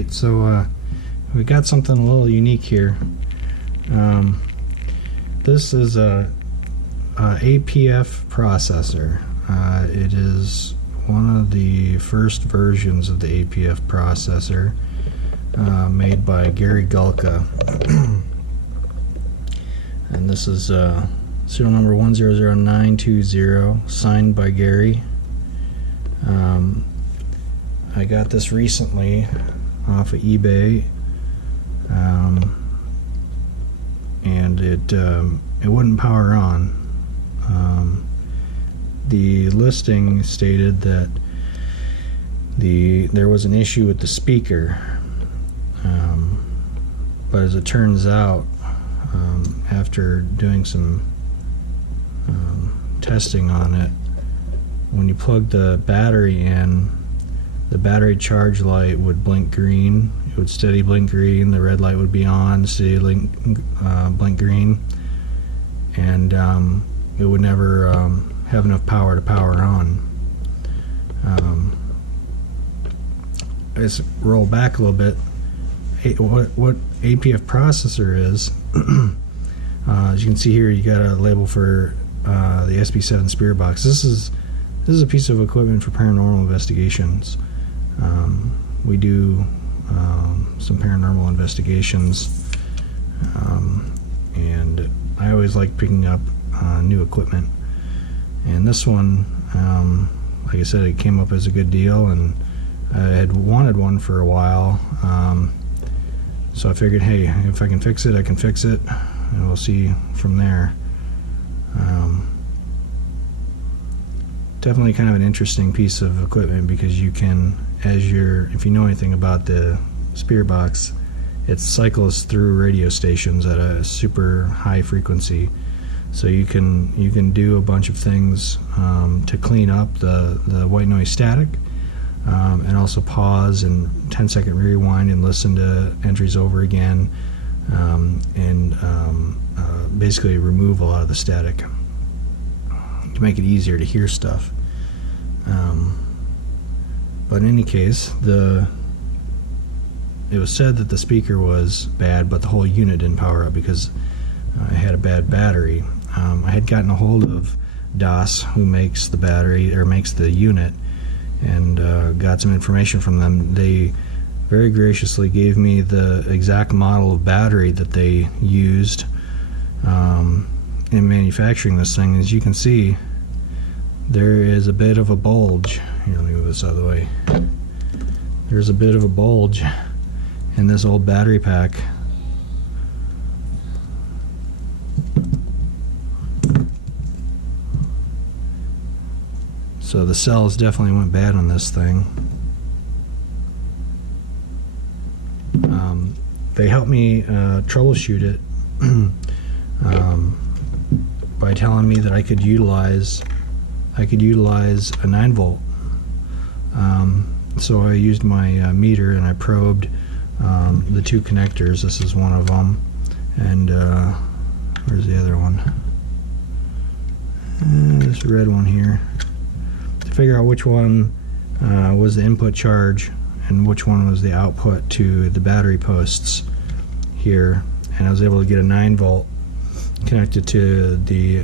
Alright, so we got something a little unique here. This is a Apf Processor. It is one of the first versions of the Apf Processor, made by Gary Gulka. And this is serial number 100920, signed by Gary. I got this recently off of eBay, and it wouldn't power on. The listing stated that there was an issue with the speaker, but as it turns out, after doing some testing on it, when you plug the battery in, the battery charge light would blink green. It would steady blink green. The red light would be on, steady blink green, and it would never have enough power to power on. Let's roll back a little bit. What Apf Processor is, as you can see here, you got a label for the SB7 Spirit Box. This is a piece of equipment for paranormal investigations. We do some paranormal investigations, and I always like picking up new equipment. And this one, like I said, it came up as a good deal, and I had wanted one for a while. So I figured, hey, if I can fix it, I can fix it, and we'll see from there. Definitely kind of an interesting piece of equipment, because you can, if you know anything about the Spirit Box, it cycles through radio stations at a super high frequency. So you can do a bunch of things to clean up the white noise static, and also pause and 10-second rewind and listen to entries over again, and basically remove a lot of the static to make it easier to hear stuff. But in any case, it was said that the speaker was bad, but the whole unit didn't power up because it had a bad battery. I had gotten a hold of DOS, who makes the battery, or makes the unit, and got some information from them. They very graciously gave me the exact model of battery that they used in manufacturing this thing. As you can see, there is a bit of a bulge. Here, let me move this out of the way. There's a bit of a bulge in this old battery pack. So the cells definitely went bad on this thing. They helped me troubleshoot it by telling me that I could utilize a 9-volt. So I used my meter and I probed the two connectors. This is one of them, and where's the other one? This red one here, to figure out which one was the input charge and which one was the output to the battery posts here. And I was able to get a 9-volt connected to the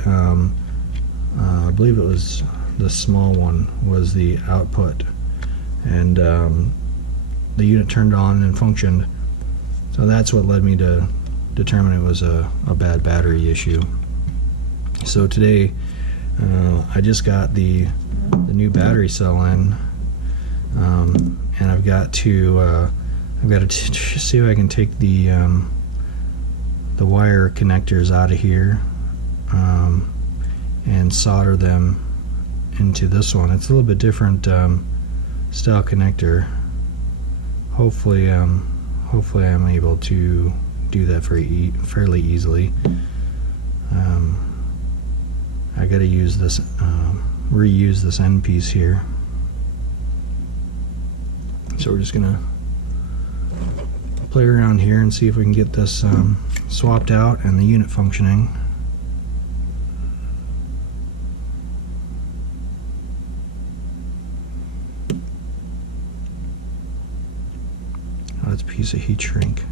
I believe it was the small one was the output, and the unit turned on and functioned. So that's what led me to determine it was a bad battery issue. So today I just got the new battery cell in, and I've got to see if I can take the wire connectors out of here and solder them into this one. It's a little bit different style connector. Hopefully I'm able to do that fairly easily. I got to use this, reuse this end piece here. So we're just gonna play around here and see if we can get this swapped out and the unit functioning. that's a piece of heat shrink.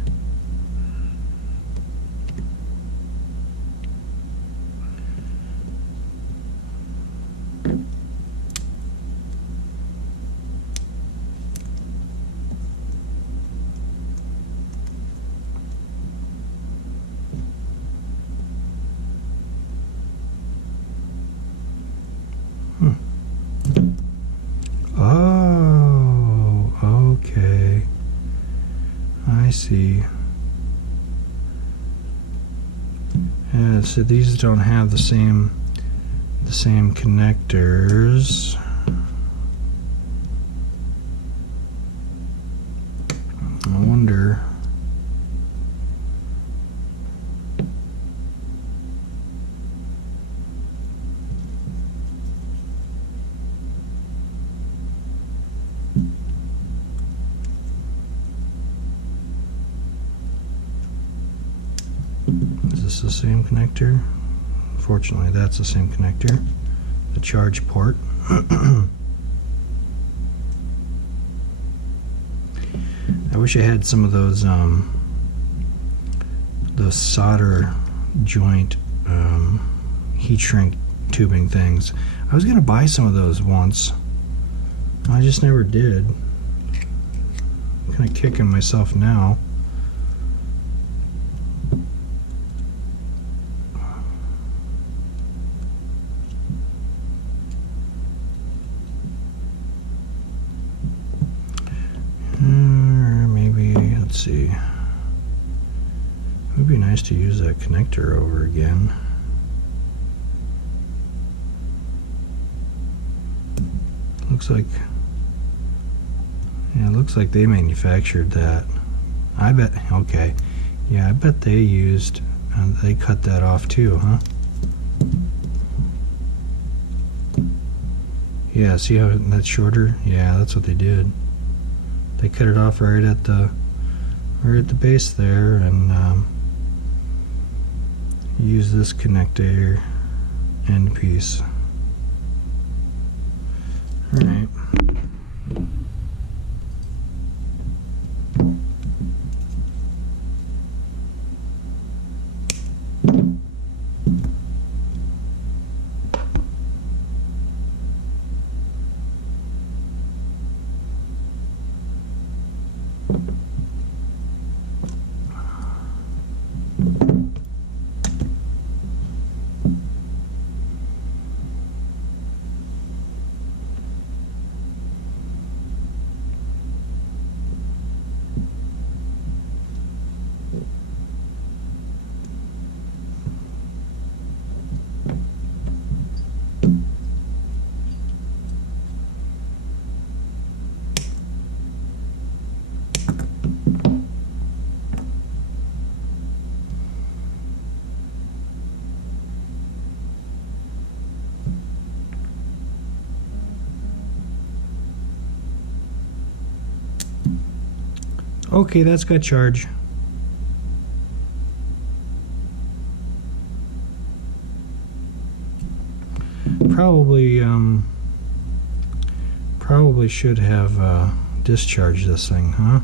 Oh, okay. I see. Yeah, so these don't have the same connectors. I wonder. Is this the same connector? Fortunately, that's the same connector. The charge port. I wish I had some of those solder joint heat shrink tubing things. I was gonna buy some of those once. I just never did. I'm kind of kicking myself now. Let's see. It would be nice to use that connector over again. Looks like, yeah, it looks like they manufactured that. I bet, okay. Yeah, I bet they used, they cut that off too, huh? Yeah, see how that's shorter? Yeah, that's what they did. They cut it off right at the base there, and use this connector end piece. All right. Okay, that's got charge. Probably should have discharged this thing, huh?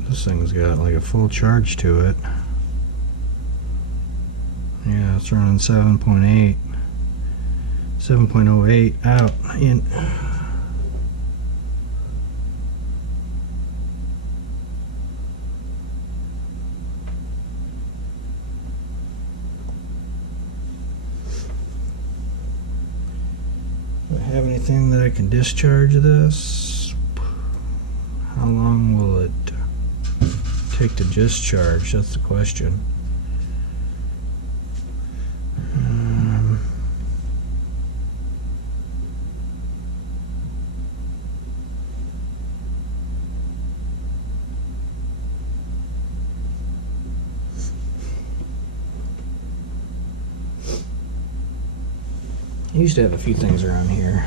This thing's got like a full charge to it. Yeah, it's running 7.8. 7.08 out in. Do I have anything that I can discharge this? How long will it take to discharge? That's the question. I used to have a few things around here.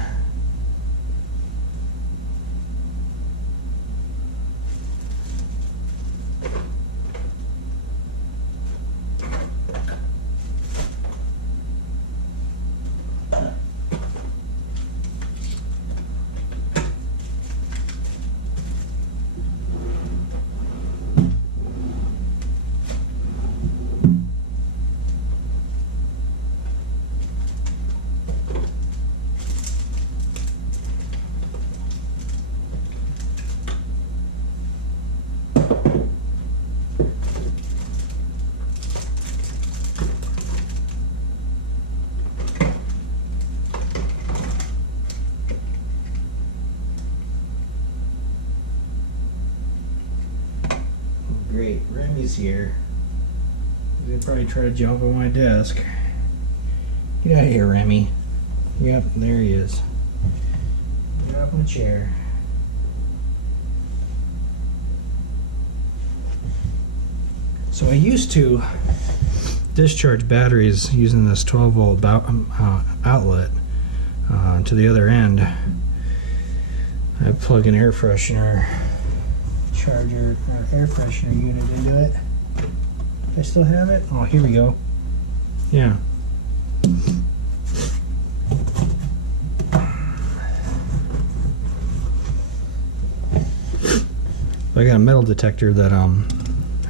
Great, Remy's here. He's gonna probably try to jump on my desk. Get out of here, Remy. Yep, there he is. Get up in the chair. So I used to discharge batteries using this 12 volt outlet to the other end. I plug an air freshener charger or air freshener unit into it. I still have it? Oh, here we go. Yeah. I got a metal detector that I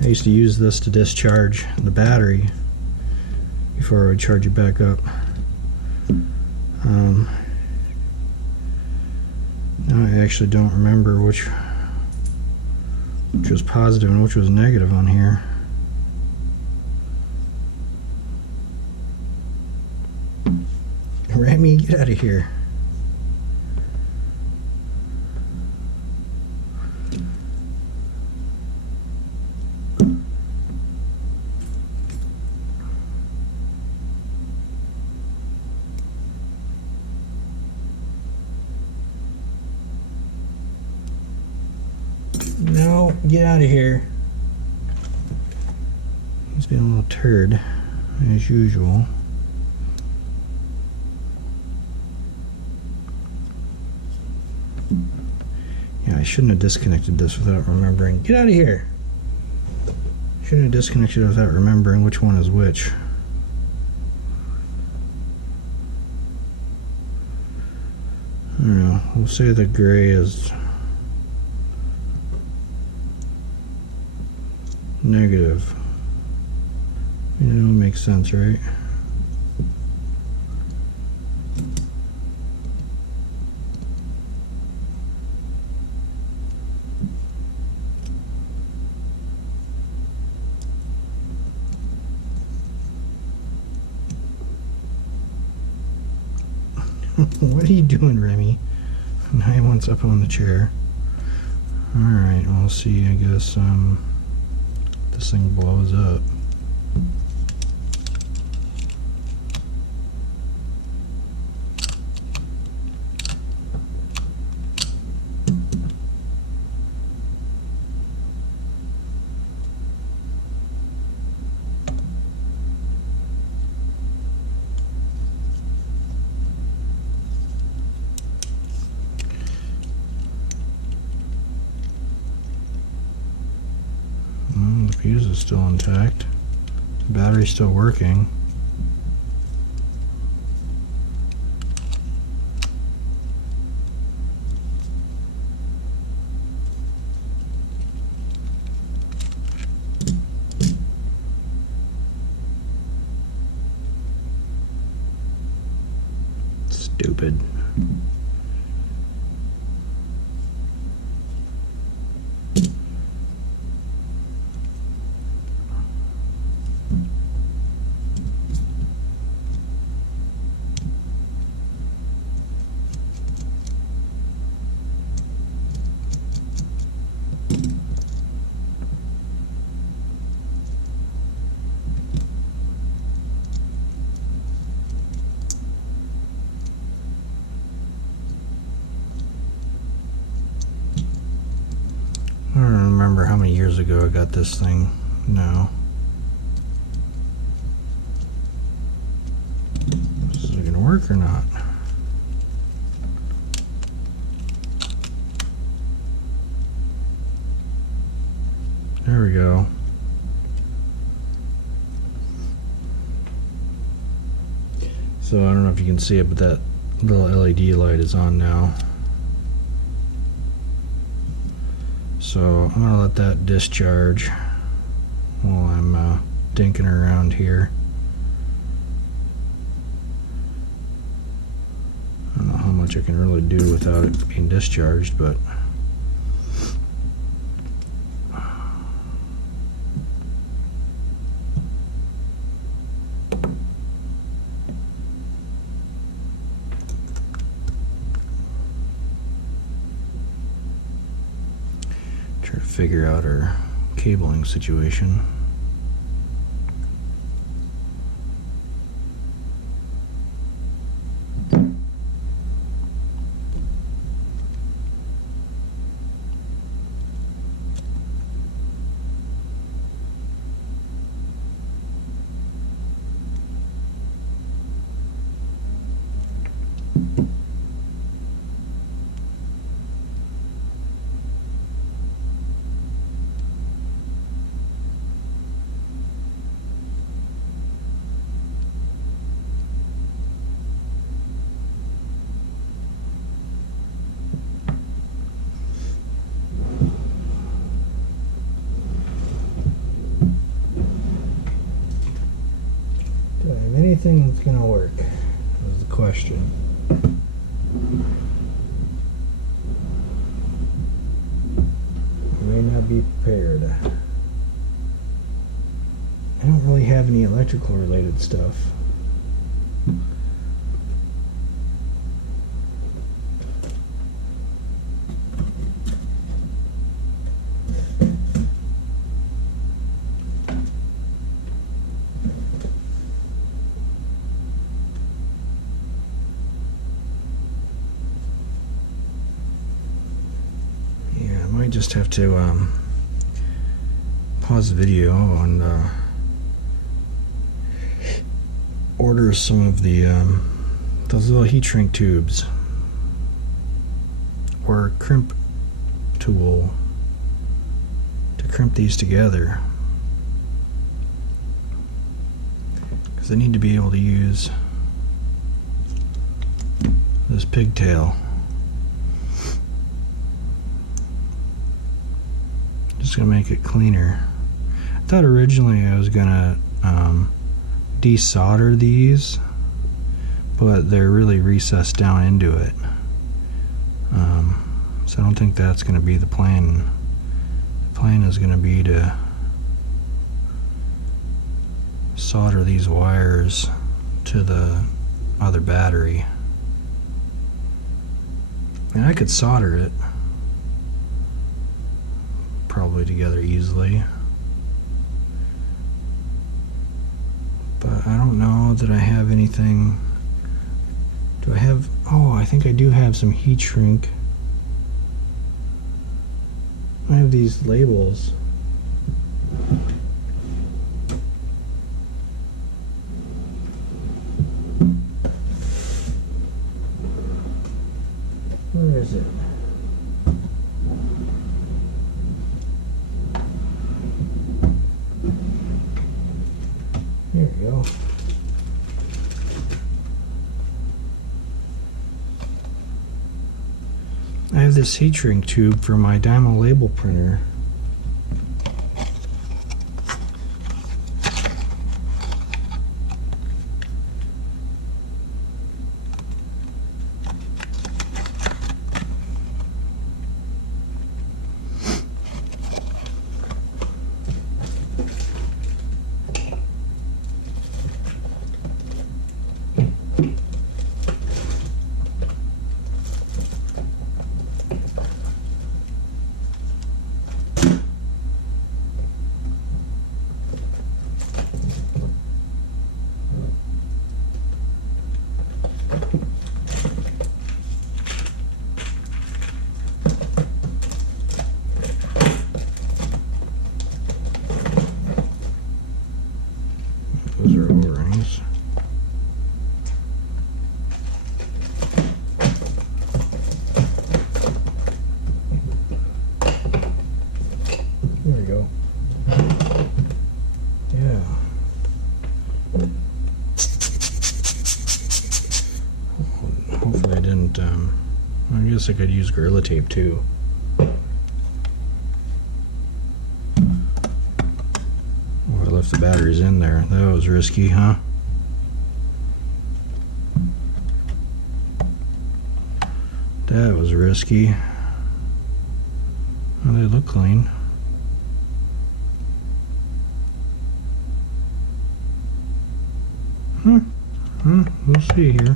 used to use this to discharge the battery before I would charge it back up. Now I actually don't remember which was positive and which was negative on here. Remy, get out of here. No, get out of here. He's being a little turd, as usual. Yeah, I shouldn't have disconnected this without remembering. Get out of here! Shouldn't have disconnected without remembering which one is which. I don't know, we'll say the gray is negative. It all makes sense, right? What are you doing, Remy? Now he wants up on the chair. Alright, we'll see, I guess, this thing blows up. The fuse is still intact. The battery's still working. Stupid. I don't remember how many years ago I got this thing now. Is it gonna work or not? There we go. So I don't know if you can see it, but that little LED light is on now. So I'm going to let that discharge while I'm dinking around here. I don't know how much I can really do without it being discharged, but try to figure out our cabling situation. Do I have anything that's going to work? Was the question. I may not be prepared. I don't really have any electrical related stuff. I might just have to pause the video and order some of the those little heat shrink tubes or a crimp tool to crimp these together, because I need to be able to use this pigtail. Just gonna make it cleaner. I thought originally I was gonna desolder these, but they're really recessed down into it. So I don't think that's gonna be the plan. The plan is gonna be to solder these wires to the other battery. And I could solder it probably together easily, but I don't know that I have anything. Do I have, oh, I think I do have some heat shrink. I have these labels. Where is it? There we go. I have this heat shrink tube for my Dymo label printer. guess I could use Gorilla Tape too. What if the battery's in there? That was risky, huh? That was risky. Well, they look clean. We'll see here.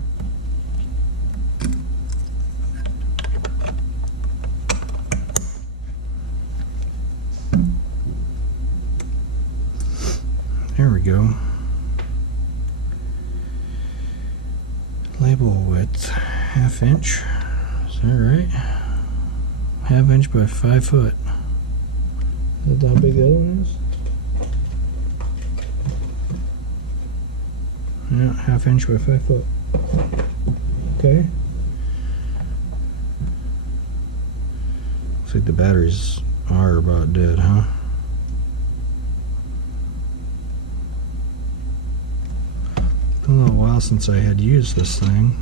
There we go. Label width, 1/2 inch. Is that right? 1/2 inch by 5 foot. Is that how big the other one is? Yeah, 1/2 inch by 5 foot. Okay. Looks like the batteries are about dead, huh? Been a little while since I had used this thing.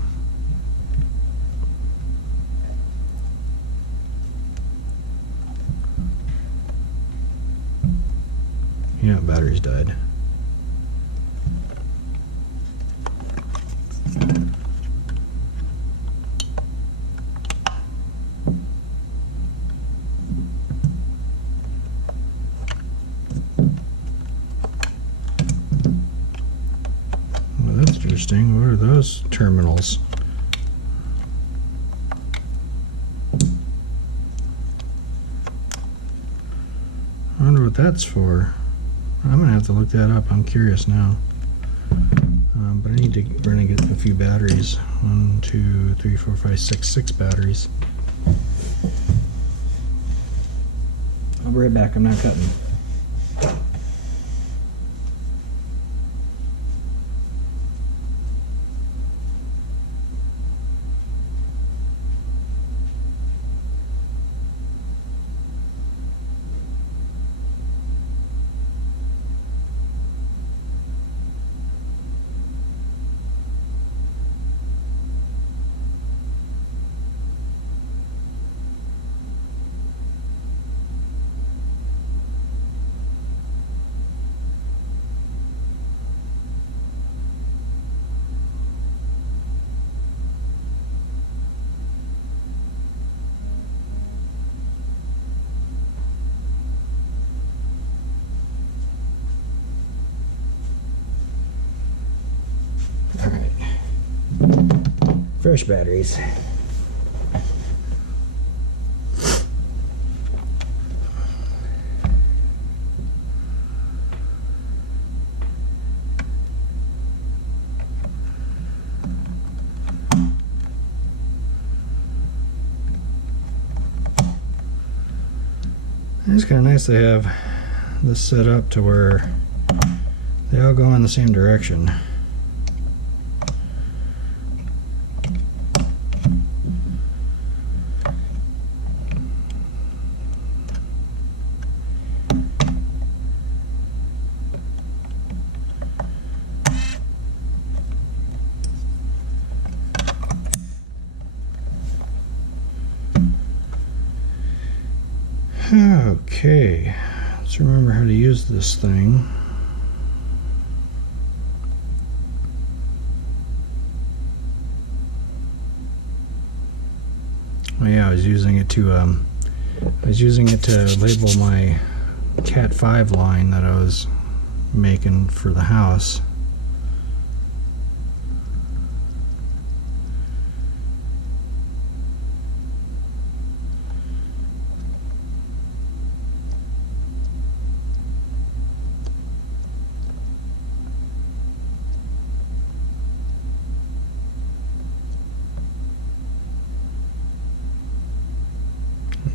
Yeah, batteries died. Well, that's interesting. What are those terminals? I wonder what that's for. I'm gonna have to look that up. I'm curious now. But I need to we're gonna get a few batteries. 1, 2, 3, 4, 5, 6 batteries. I'll be right back. I'm not cutting. Fresh batteries. It's kind of nice to have this set up to where they all go in the same direction. Okay, let's remember how to use this thing. Oh yeah, I was using it to label my Cat 5 line that I was making for the house.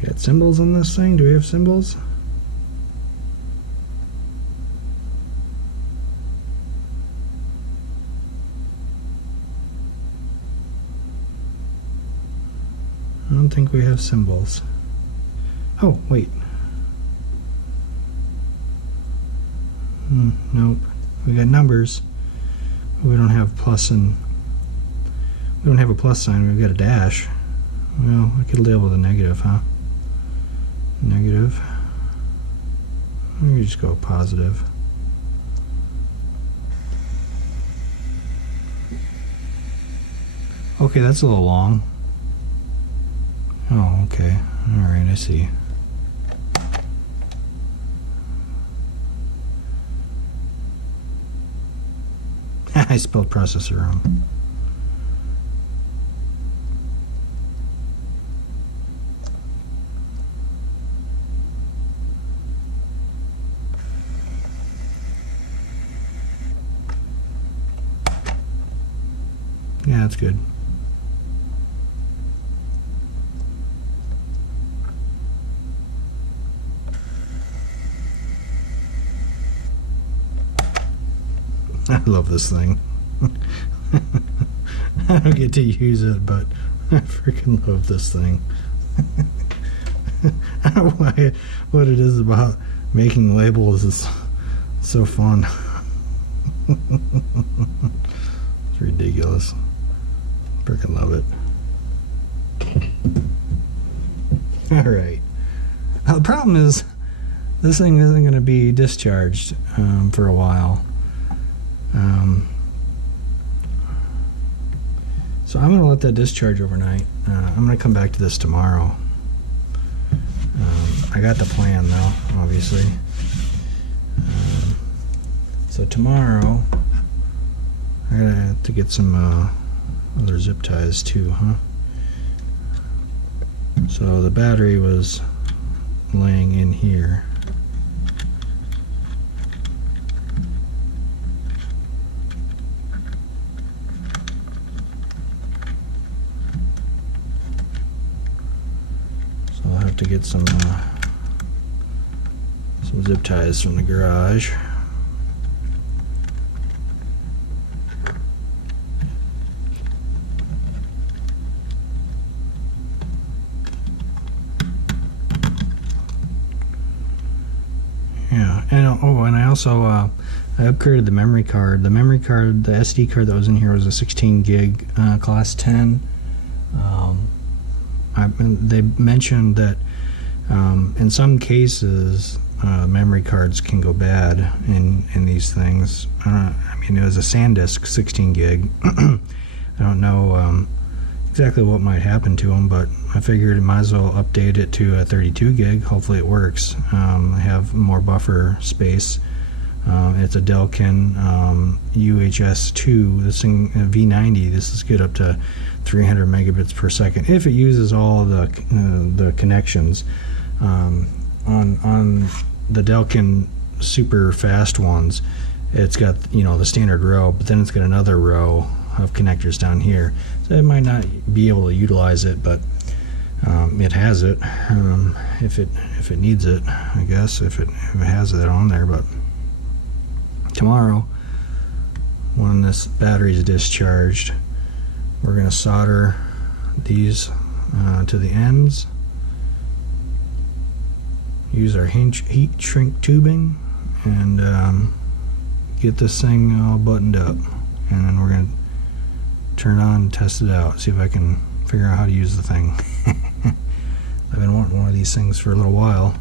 Got symbols on this thing? Do we have symbols? I don't think we have symbols. Oh, wait. Nope. We got numbers. We don't have plus and we don't have a plus sign. We've got a dash. Well, I could label the negative, huh? Negative. Let me just go positive. Okay, that's a little long. Oh, okay. Alright, I see. I spelled processor wrong. Yeah, that's good. I love this thing. I don't get to use it, but I freaking love this thing. I don't know what it is about making labels is so fun. It's ridiculous. Freaking love it. Alright. Now the problem is this thing isn't going to be discharged for a while. So I'm going to let that discharge overnight. I'm going to come back to this tomorrow. I got the plan though, obviously. So tomorrow I gotta have to get some other zip ties too, huh? So the battery was laying in here. So I'll have to get some zip ties from the garage. Yeah, and oh, and I also I upgraded the memory card. The memory card, the SD card that was in here was a 16 gig class 10. They mentioned that in some cases memory cards can go bad in these things. I mean, it was a SanDisk 16 gig. I don't know exactly what might happen to them, but I figured I might as well update it to a 32 gig. Hopefully it works. I have more buffer space. It's a Delkin UHS-2. This thing V90. This is good up to 300 megabits per second if it uses all the connections. On the Delkin super fast ones, it's got, you know, the standard row, but then it's got another row of connectors down here, so it might not be able to utilize it, but it has it if it needs it, I guess, if it has it on there. But tomorrow, when this battery is discharged, we're going to solder these to the ends, use our heat shrink tubing, and get this thing all buttoned up, and then we're going to turn it on and test it out, see if I can figure out how to use the thing. I've been wanting one of these things for a little while,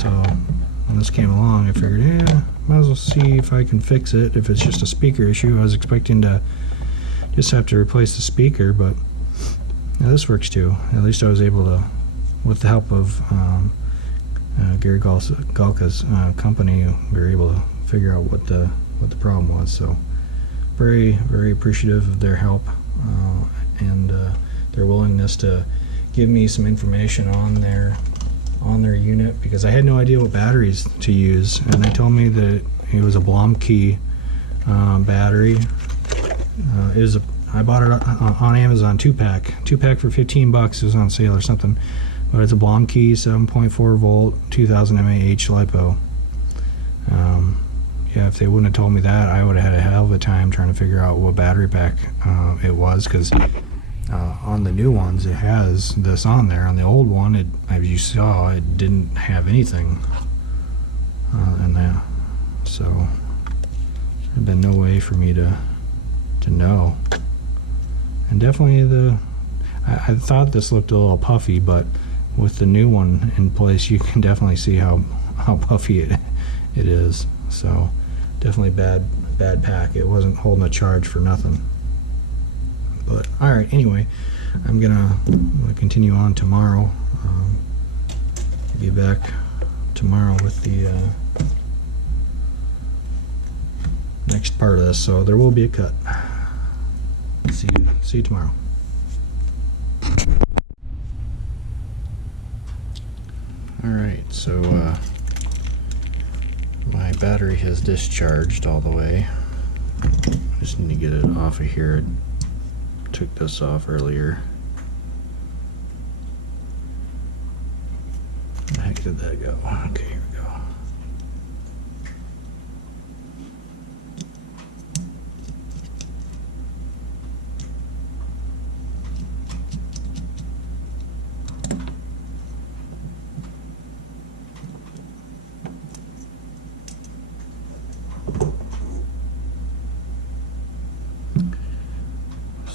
so when this came along I figured, yeah, might as well see if I can fix it. If it's just a speaker issue, I was expecting to just have to replace the speaker, but now this works too. At least I was able to, with the help of Gary Galka's company, we were able to figure out what the problem was. So very, very appreciative of their help and their willingness to give me some information on their unit, because I had no idea what batteries to use, and they told me that it was a Blomkey battery. I bought it on Amazon, two pack for $15. It was on sale or something, but it's a Blomkey 7.4 volt 2000 mAh LiPo. Yeah, if they wouldn't have told me that, I would have had a hell of a time trying to figure out what battery pack it was, because on the new ones it has this on there. On the old one, as you saw, it didn't have anything in that. So there'd been no way for me to know. And definitely I thought this looked a little puffy, but with the new one in place, you can definitely see how puffy it is. So definitely bad pack. It wasn't holding a charge for nothing. But all right, anyway, I'm gonna continue on tomorrow. Be back tomorrow with the next part of this, so there will be a cut. See you tomorrow. Alright, so my battery has discharged all the way. I just need to get it off of here. I took this off earlier. Where the heck did that go? Okay, here we go.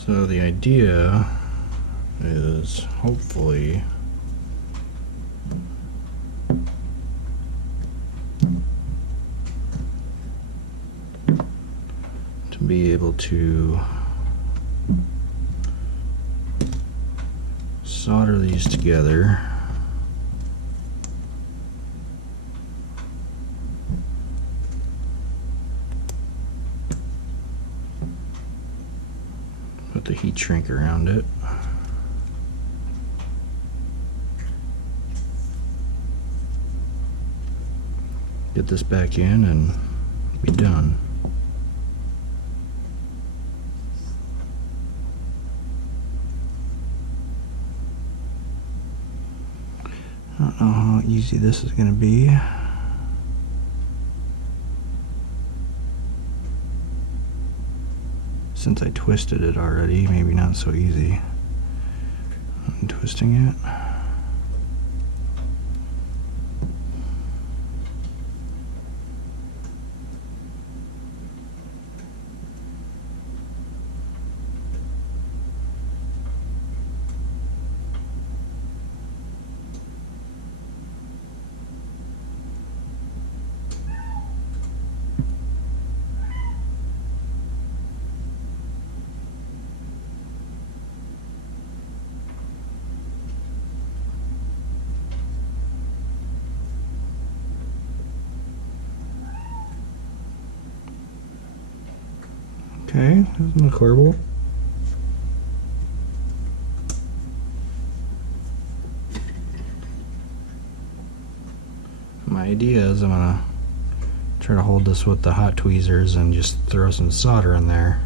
So the idea is hopefully to be able to solder these together. Put the heat shrink around it. Get this back in and be done. I don't know how easy this is going to be. Since I twisted it already, maybe not so easy. I'm twisting it. Okay, doesn't look horrible. My idea is I'm gonna try to hold this with the hot tweezers and just throw some solder in there.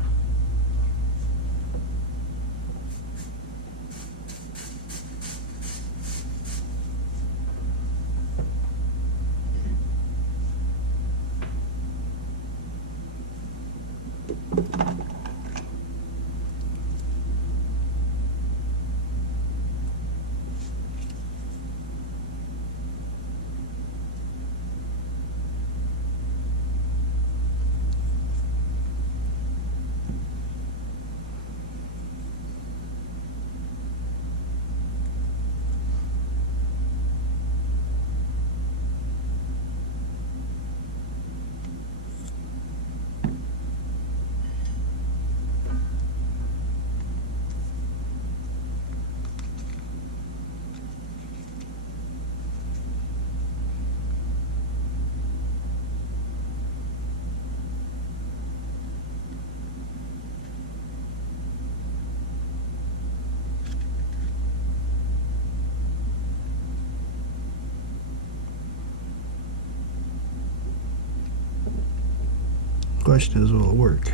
Question is, will it work?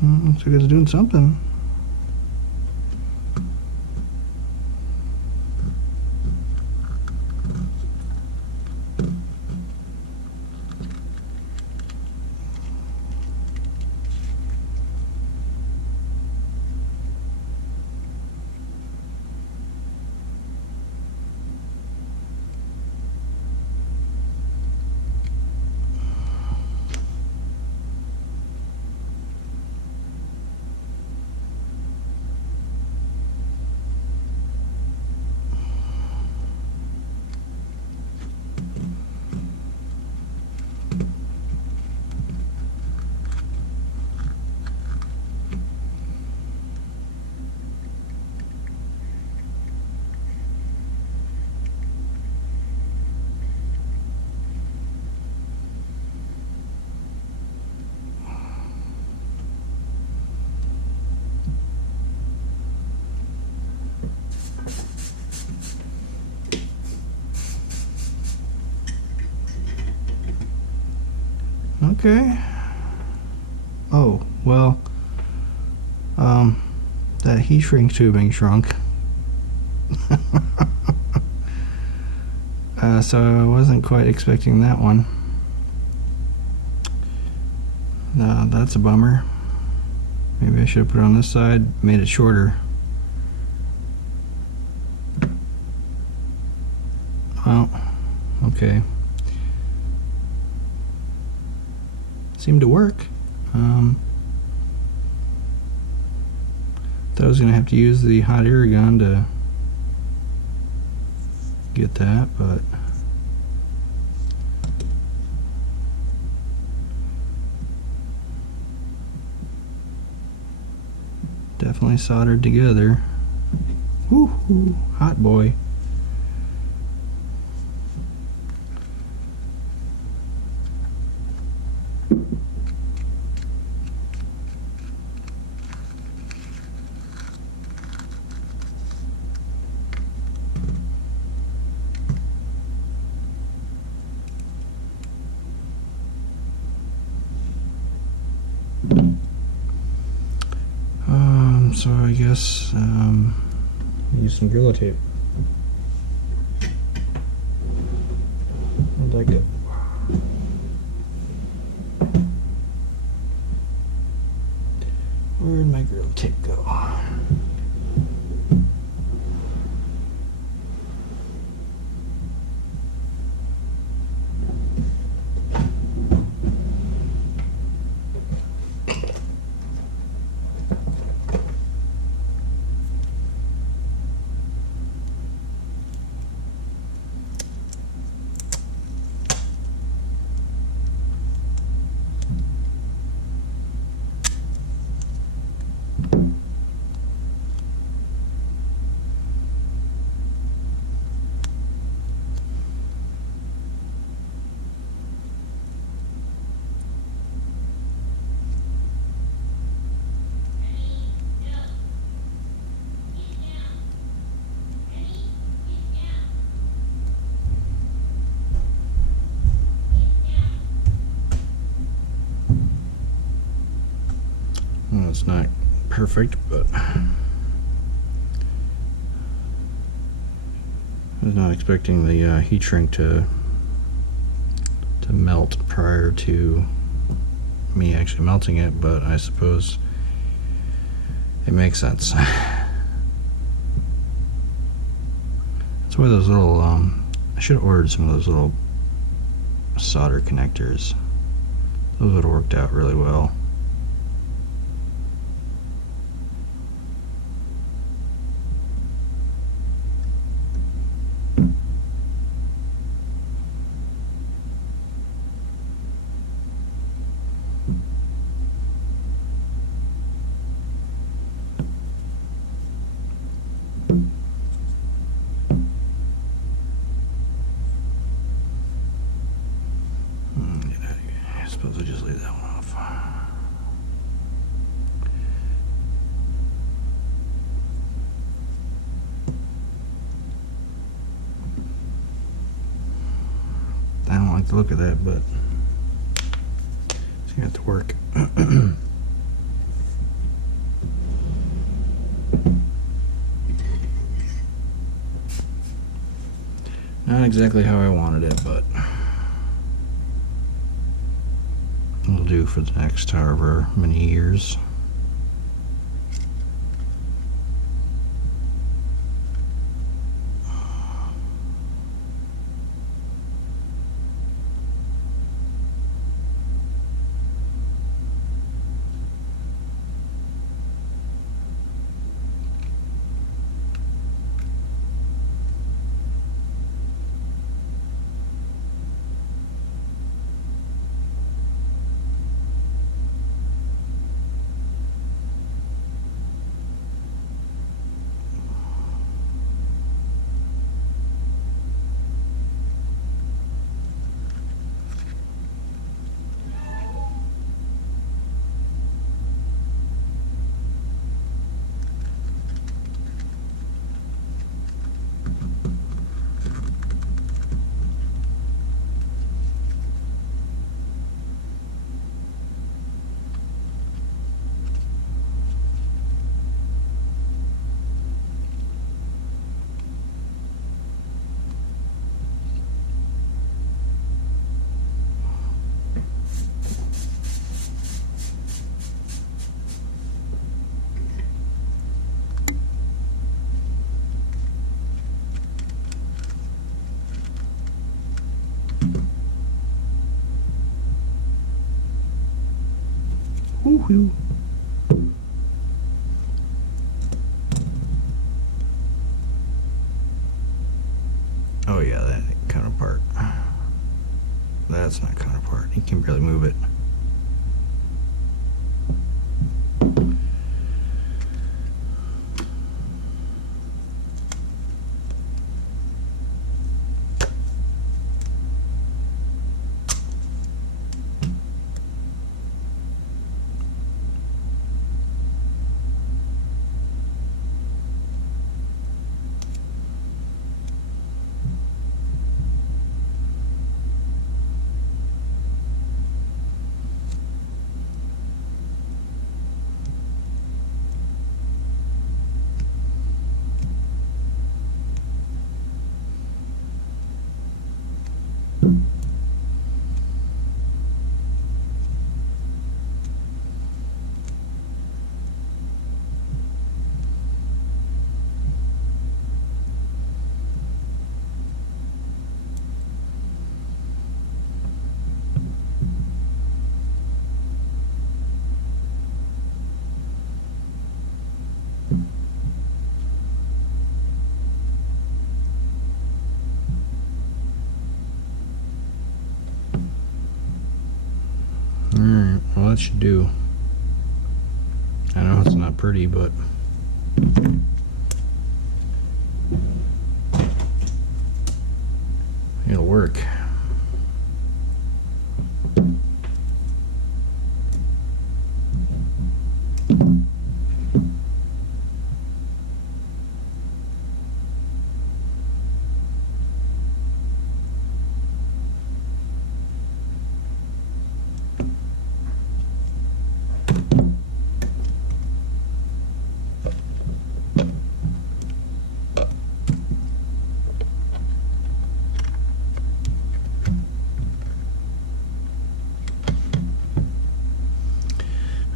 Looks like it's doing something. Okay. Oh, well, that heat shrink tubing shrunk. So I wasn't quite expecting that one. That's a bummer. Maybe I should have put it on this side, made it shorter. Well, okay. Seemed to work. Thought I was going to have to use the hot air gun to get that, but definitely soldered together. Woo-hoo, hot boy. So I guess use some Gorilla tape. Where'd that go? Where'd my Gorilla tape go? Well, it's not perfect, but I was not expecting the heat shrink to melt prior to me actually melting it, but I suppose it makes sense. That's why those little I should have ordered some of those little solder connectors. Those would have worked out really well. I suppose I'll just leave that one off. I don't like the look of that, but it's gonna have to work. Not exactly how I wanted it, but it'll do for the next however many years. Woo-hoo. Oh yeah, that ain't coming apart. That's not coming apart. You can barely move it. Alright, well that should do. I know it's not pretty, but it'll work.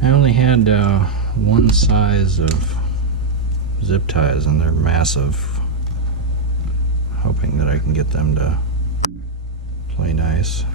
I only had one size of zip ties and they're massive. Hoping that I can get them to play nice.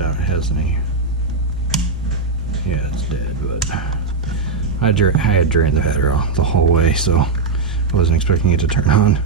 out, hasn't he? Yeah, it's dead, but I had drained the header the whole way, so I wasn't expecting it to turn on.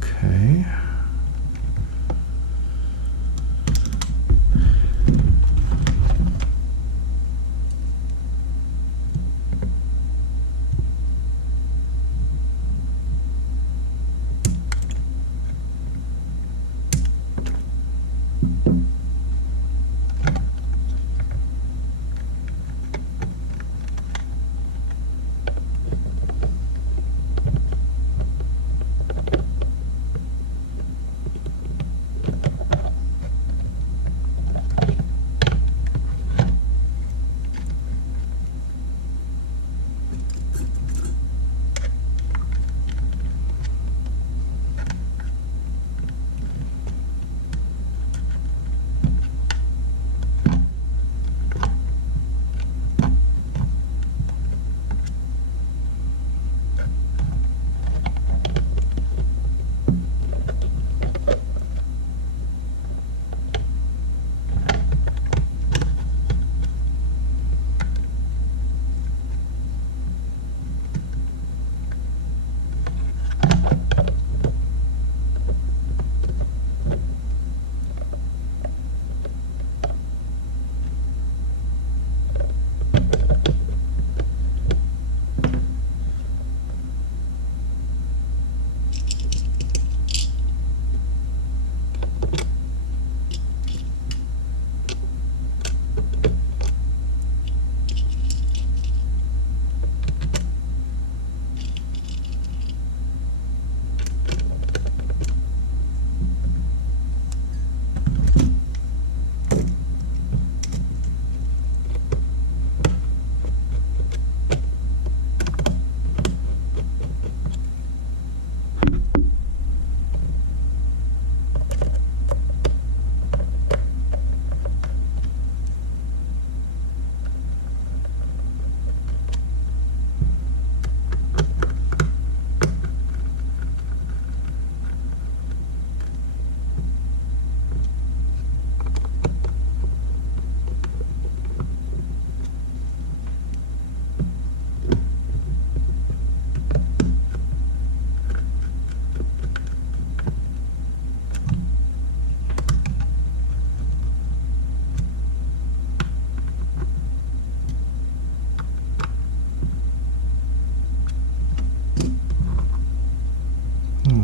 Okay.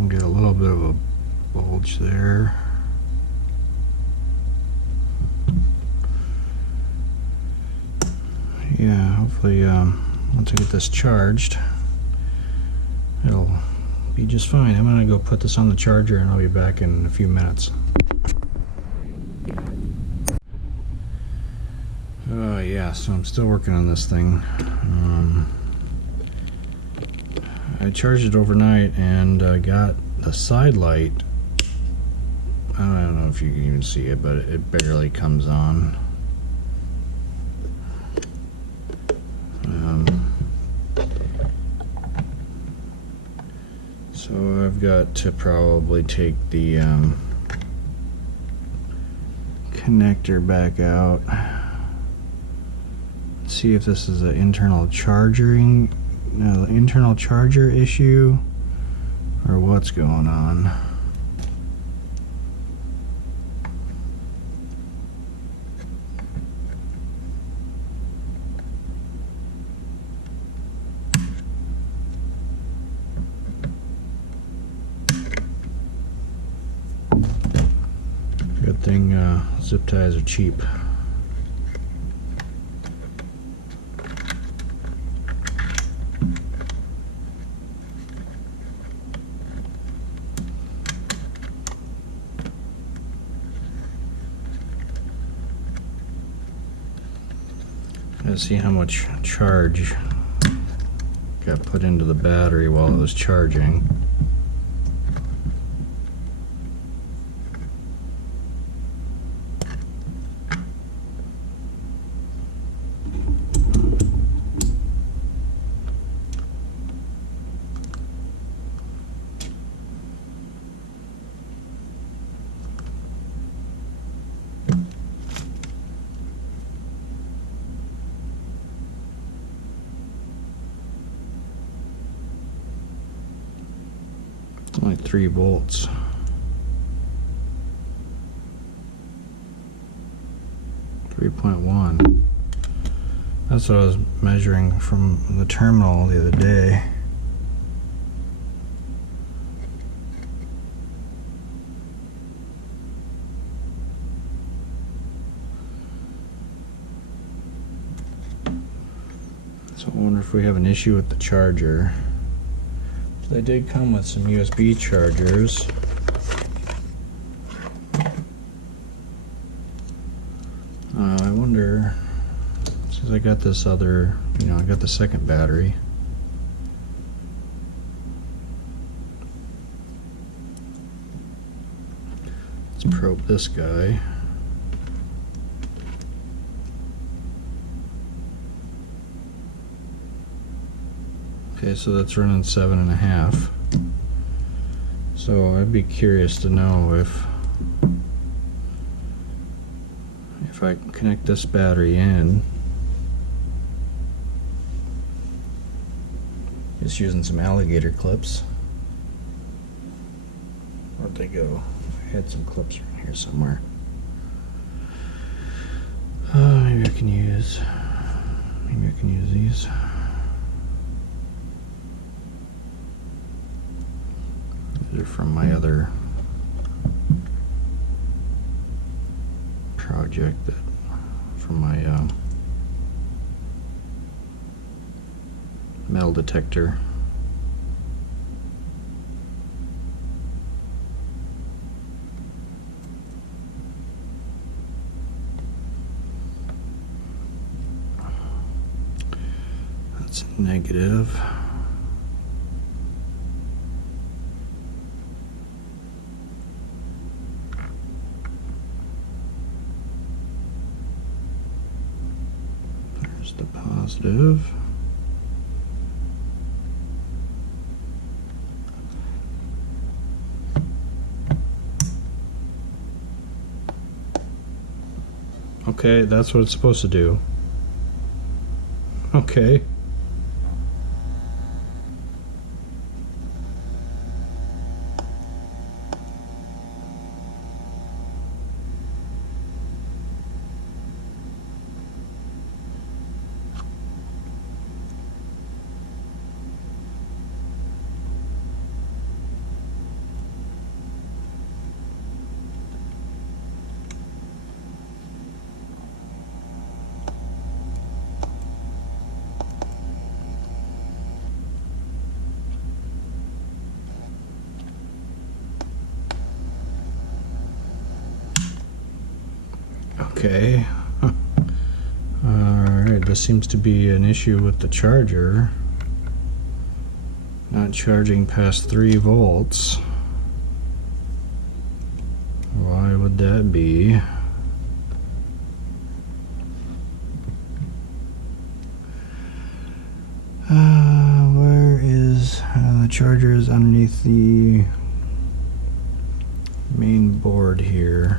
Get a little bit of a bulge there. Yeah, hopefully once I get this charged, it'll be just fine. I'm gonna go put this on the charger and I'll be back in a few minutes. Yeah, so I'm still working on this thing. I charged it overnight and got the side light. I don't know if you can even see it, but it barely comes on. So I've got to probably take the connector back out. See if this is an internal charger issue or what's going on. thing, zip ties are cheap. Let's see how much charge got put into the battery while it was charging. Only 3 volts. .1. That's what I was measuring from the terminal the other day. So I wonder if we have an issue with the charger. They did come with some USB chargers. I wonder, since I got this other, I got the second battery. Let's probe this guy. Okay, so that's running 7.5. So I'd be curious to know if I connect this battery in, just using some alligator clips. Where'd they go? I had some clips around here somewhere. Maybe I can use these. These are from my other project, from my metal detector. That's negative. The positive. Okay, that's what it's supposed to do. Okay. Okay. Alright, this seems to be an issue with the charger. Not charging past 3 volts. Why would that be? Where is the charger? Is underneath the main board here.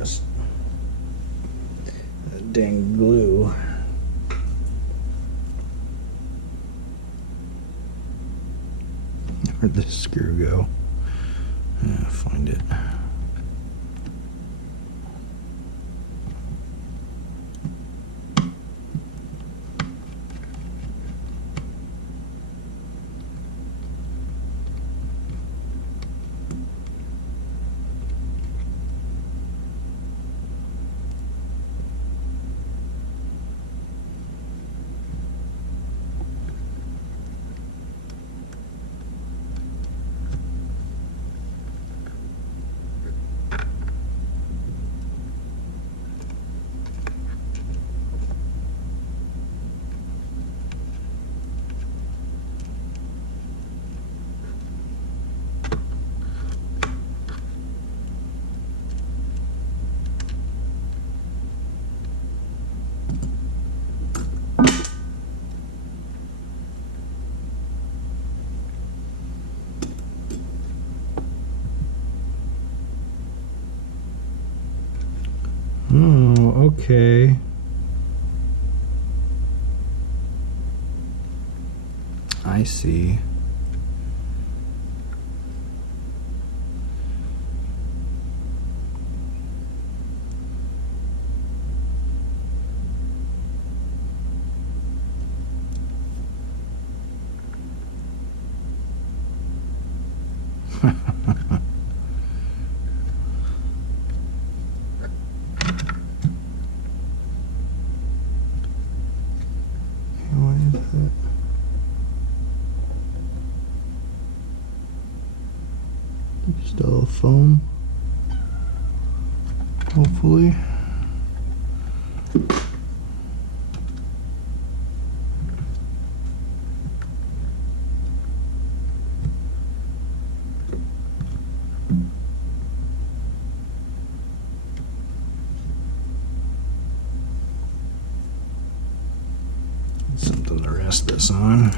this. That dang glue. Where'd this screw go? Find it. Oh, okay. I see. Why is that? Still foam, hopefully. Something to rest this on.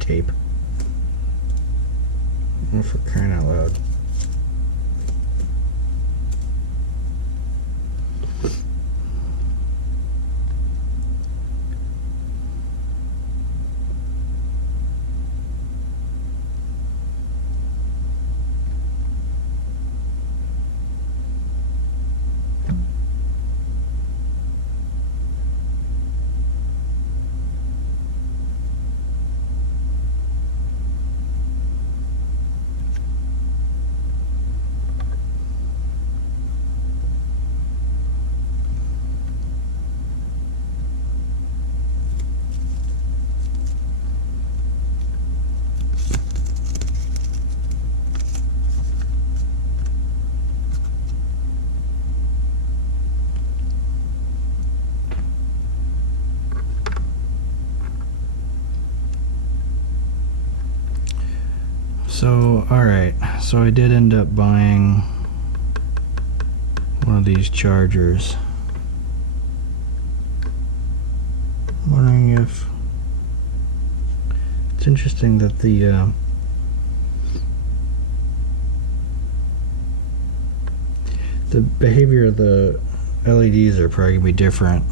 Tape. Oh, for crying out loud. So, alright, so I did end up buying one of these chargers. I'm wondering if it's interesting that the behavior of the LEDs are probably going to be different.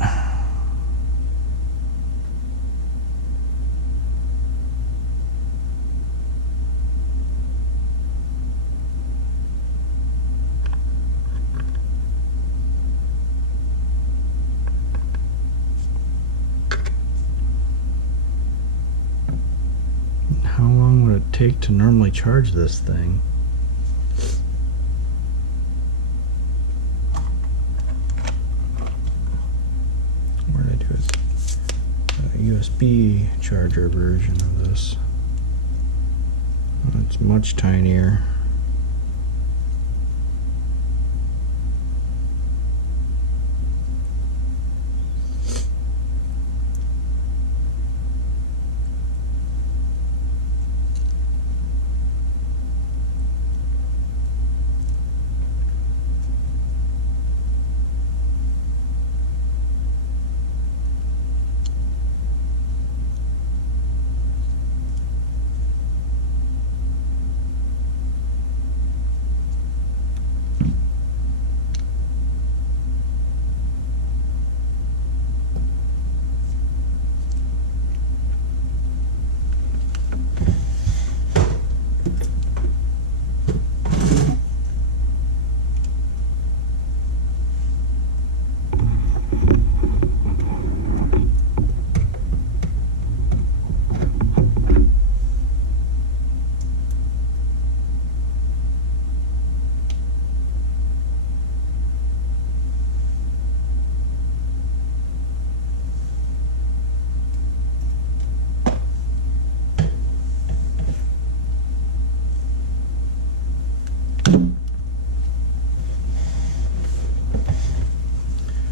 How long would it take to normally charge this thing? Where did I do it? A USB charger version of this. It's much tinier.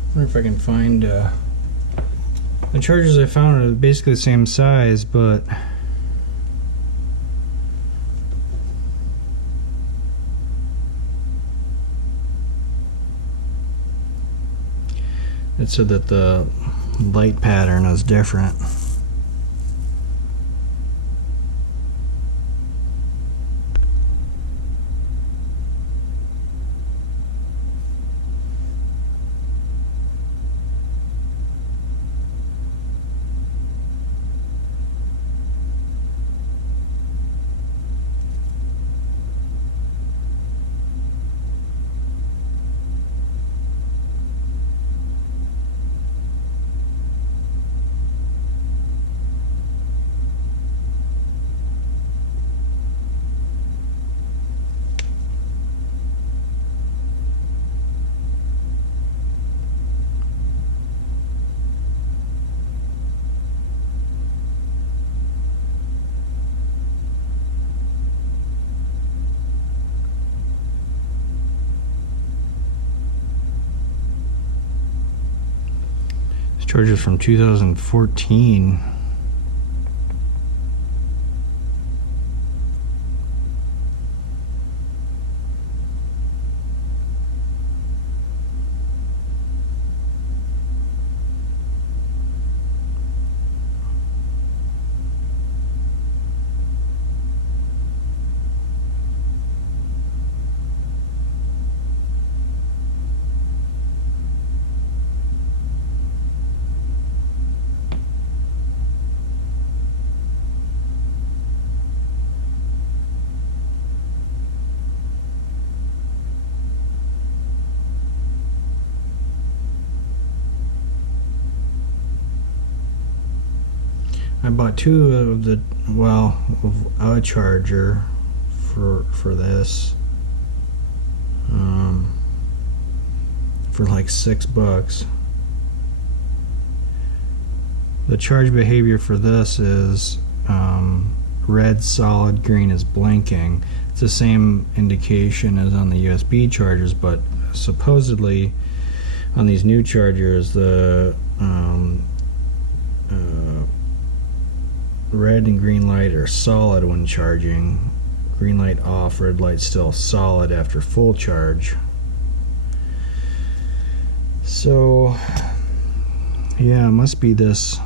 I wonder if I can find the chargers I found are basically the same size, but it said that the light pattern is different. This charger's from 2014. I bought two of the, well, of a charger for this for like $6. The charge behavior for this is red solid, green is blinking. It's the same indication as on the USB chargers, but supposedly on these new chargers the red and green light are solid when charging, Green light off, red light still solid after full charge. So yeah, it must be this.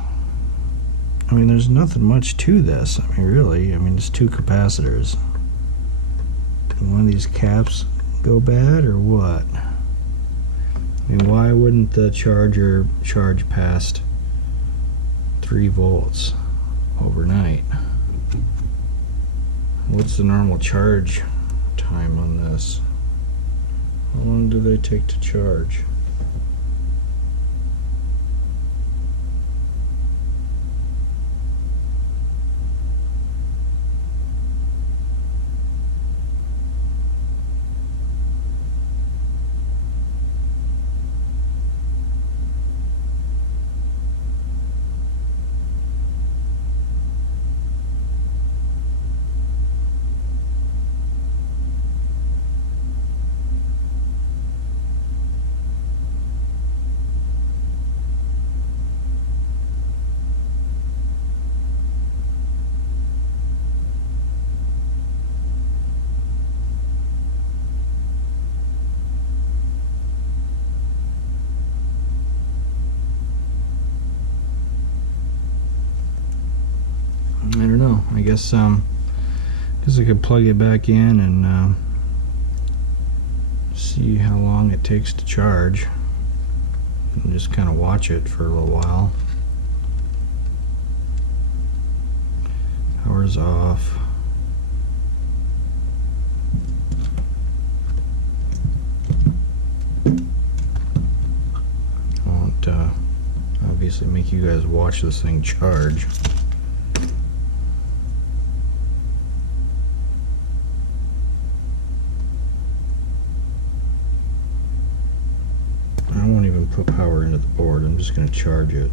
I mean, there's nothing much to this. I mean, really, it's two capacitors. Can one of these caps go bad or what? I mean, why wouldn't the charger charge past 3 volts overnight? What's the normal charge time on this? How long do they take to charge? I don't know. I guess I could plug it back in and see how long it takes to charge, and just kind of watch it for a little while. Power's off. I won't obviously make you guys watch this thing charge. I won't even put power into the board. I'm just going to charge it.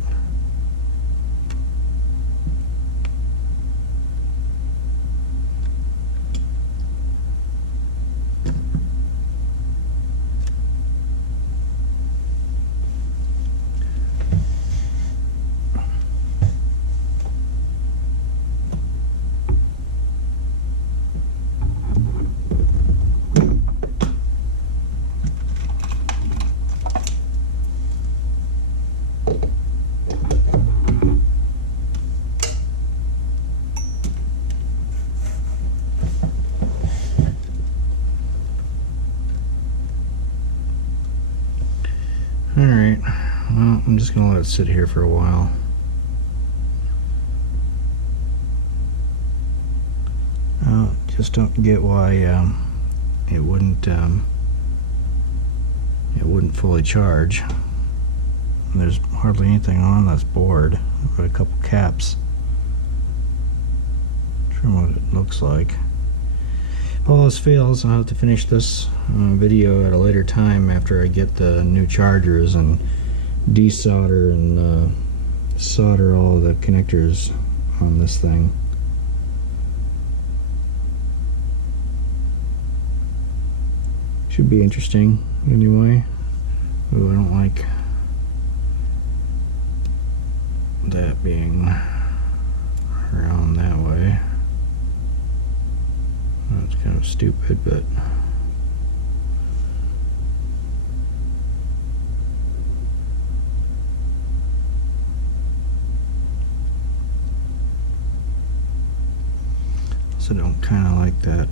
Alright, well, I'm just going to let it sit here for a while. Just don't get why it wouldn't fully charge. And there's hardly anything on this board but a couple caps. From what it looks like. If all else fails, I'll have to finish this video at a later time after I get the new chargers and desolder and solder all the connectors on this thing. Should be interesting anyway. Ooh, I don't like that being around that way. That's kind of stupid, but so I don't kind of like that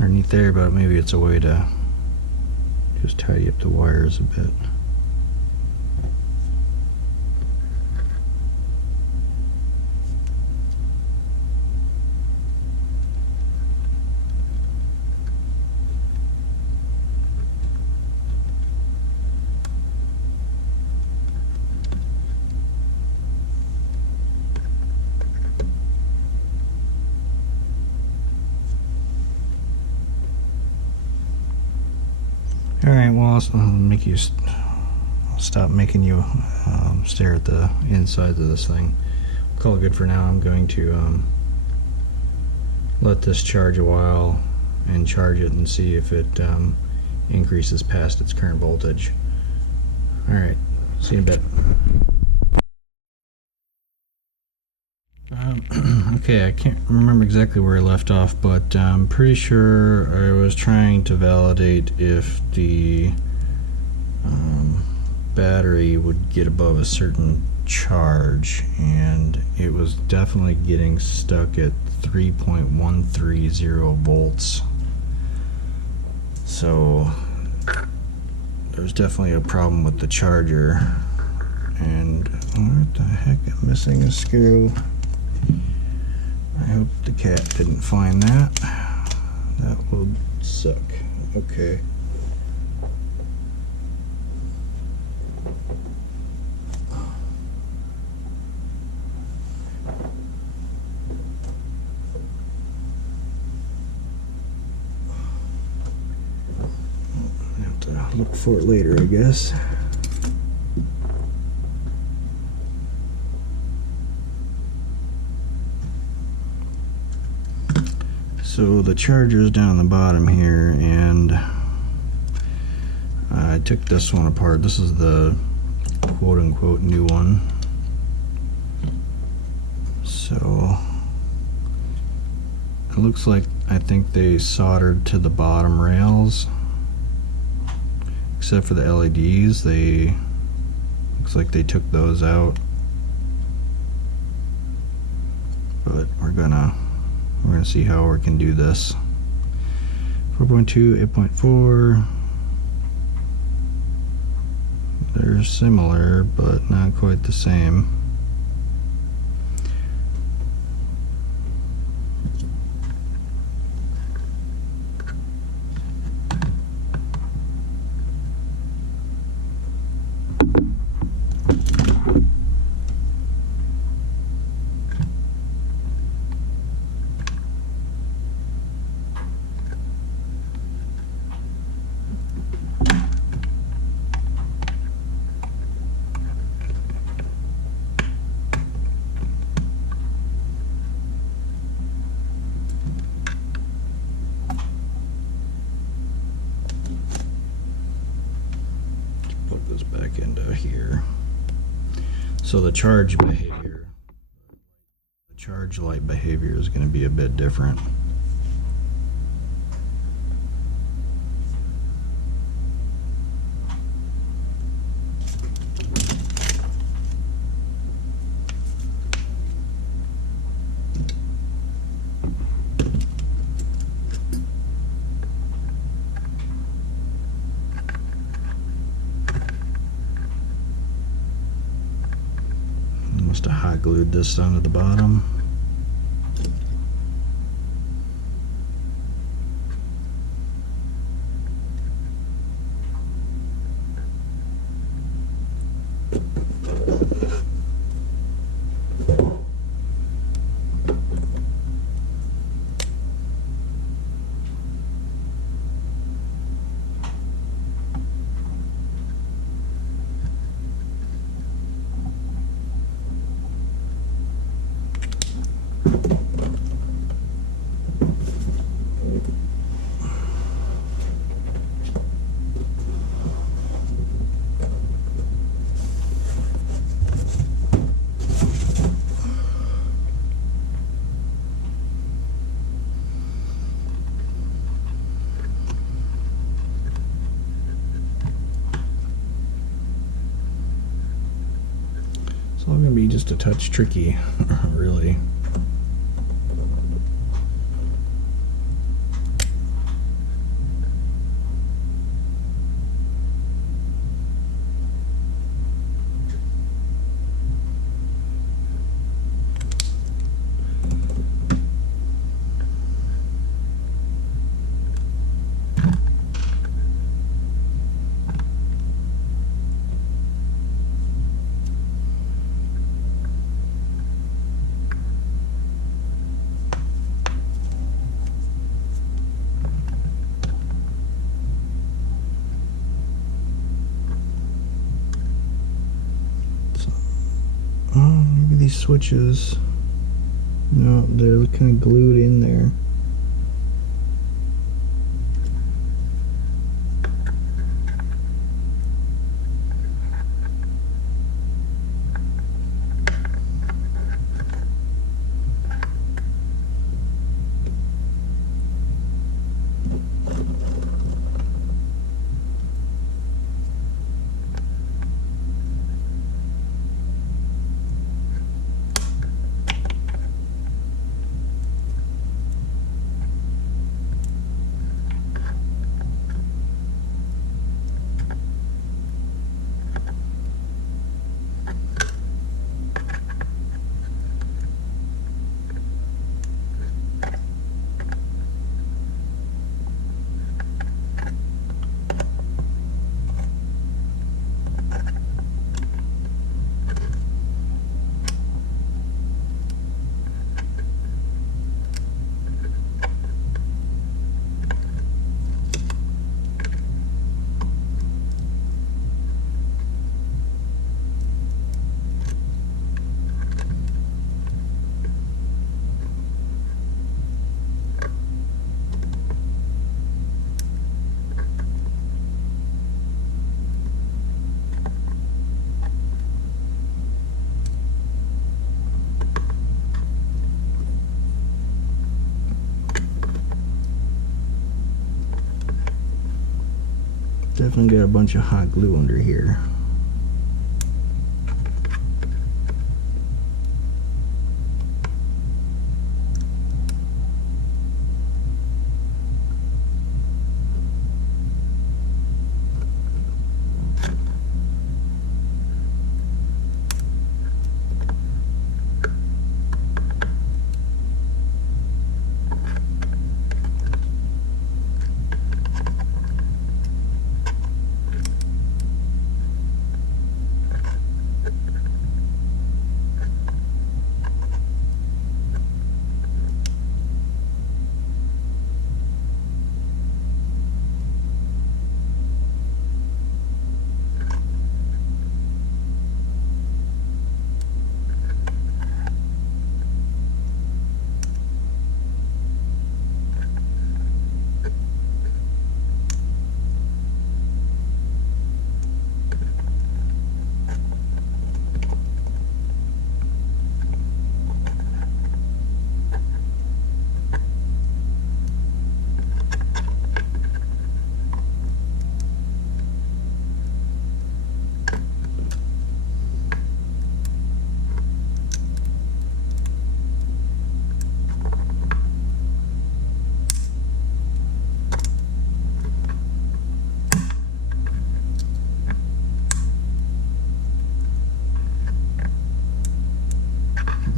underneath there, but maybe it's a way to just tidy up the wires a bit. Alright, well, I'll make you stop making you stare at the insides of this thing. Call it good for now. I'm going to let this charge a while and charge it and see if it increases past its current voltage. Alright, see you in a bit. Okay, I can't remember exactly where I left off, but I'm pretty sure I was trying to validate if the battery would get above a certain charge, and it was definitely getting stuck at 3.130 volts. So there's definitely a problem with the charger. And what the heck, I'm missing a screw. I hope the cat didn't find that. That will suck. Okay. I have to look for it later, I guess. So the charger's down the bottom here, and I took this one apart. This is the quote-unquote new one. So it looks like, I think they soldered to the bottom rails, except for the LEDs. Looks like they took those out. But we're gonna see how we can do this. 4.2, 8.4. They're similar, but not quite the same. Put this back into here. So the charge behavior, the charge light behavior is going to be a bit different. Must have hot glued this down to the bottom. It's all going to be just a touch tricky, really. Maybe these switches, no, they're kind of glued in there. Definitely got a bunch of hot glue under here.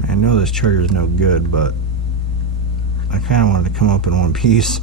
I know this charger is no good, but I kind of wanted to come up in one piece.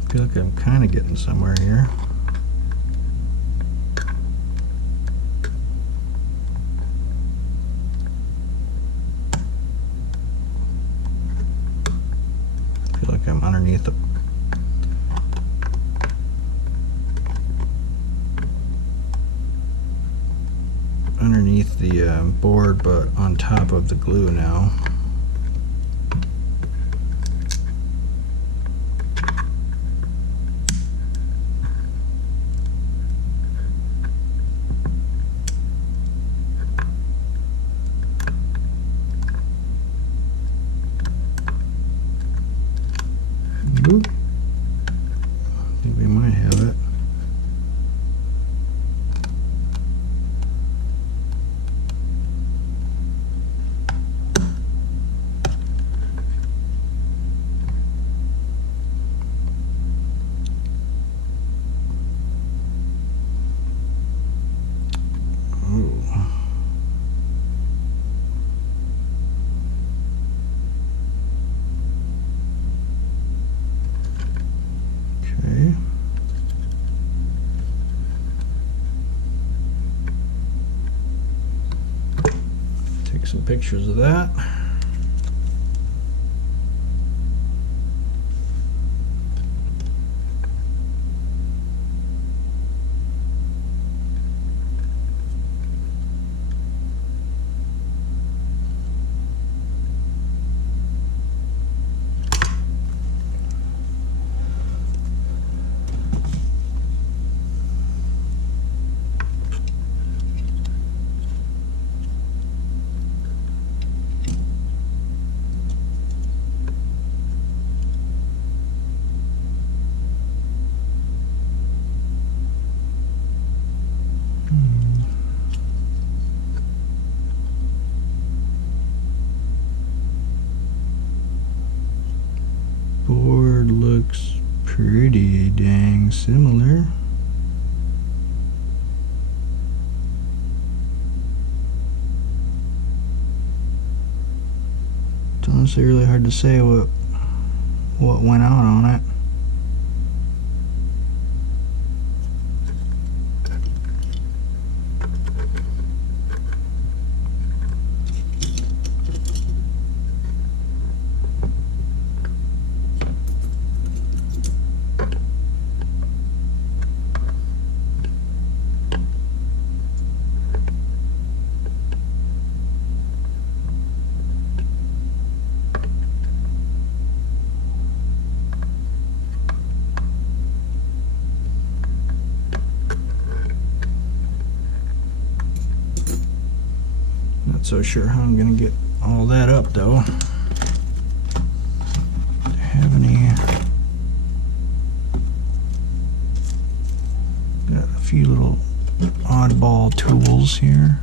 I feel like I'm kind of getting somewhere here. I feel like I'm underneath the board, but on top of the glue now. Boop. I think we might have it. Okay. Take some pictures of that. dang similar. It's honestly really hard to say what went out on it. Not so sure how I'm gonna get all that up though. Do I have any? Got a few little oddball tools here.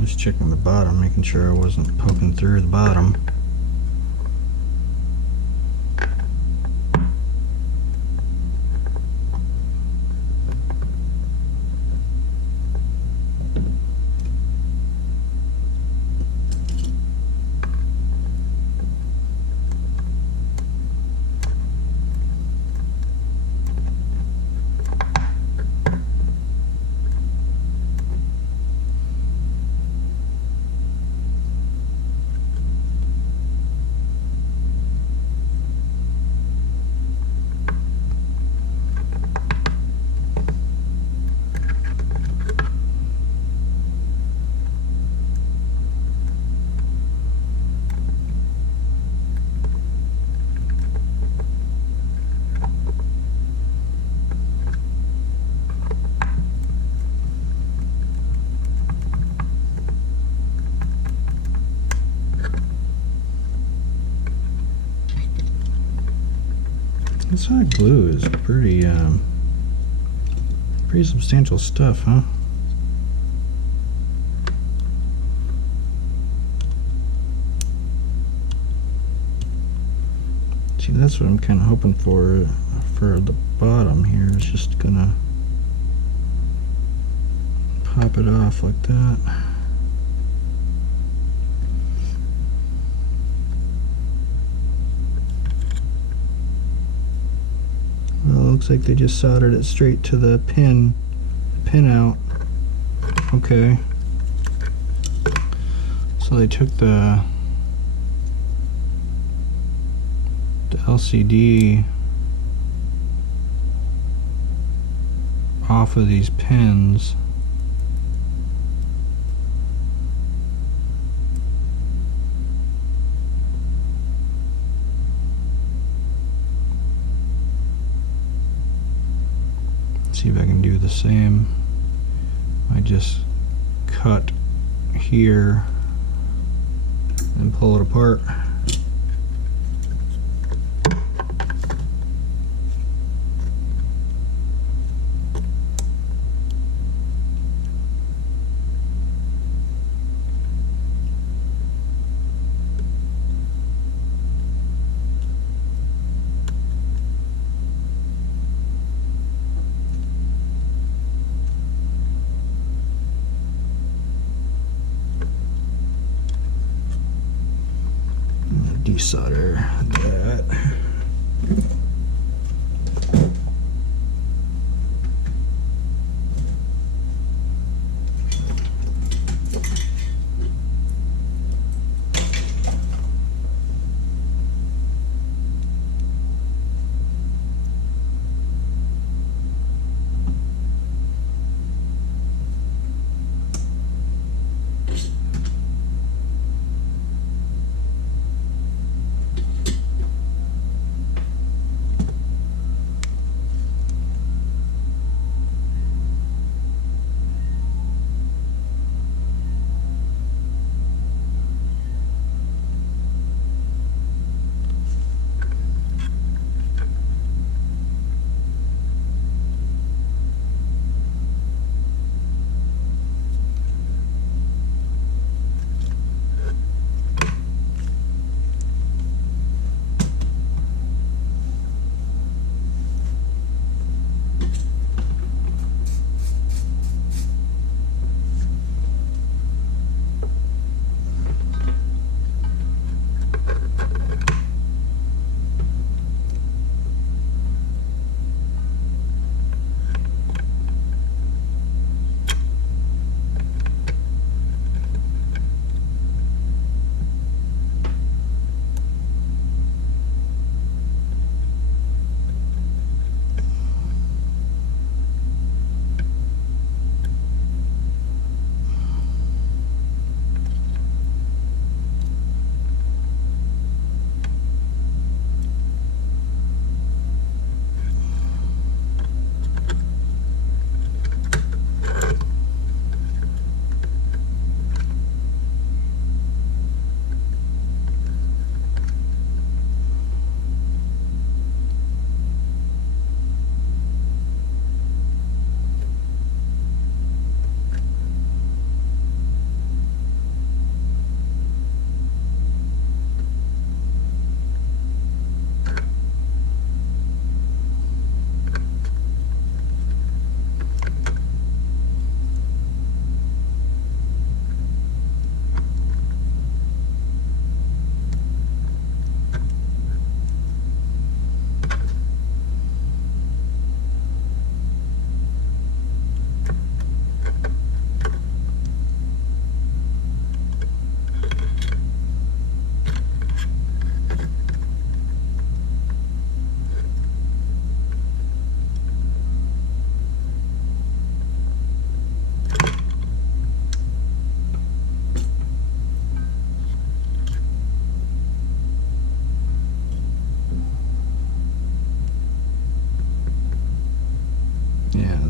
Just checking the bottom, making sure I wasn't poking through the bottom. This hot glue is pretty substantial stuff, huh? See, that's what I'm kind of hoping for the bottom here. It's just gonna pop it off like that. Well, it looks like they just soldered it straight to the pin out. Okay. So they took the LCD off of these pins. See if I can do the same. I just cut here and pull it apart. Desolder that.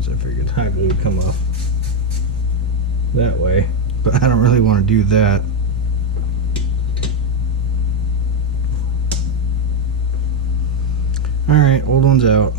I figured hot glue would come off that way, but I don't really want to do that. Alright, old one's out.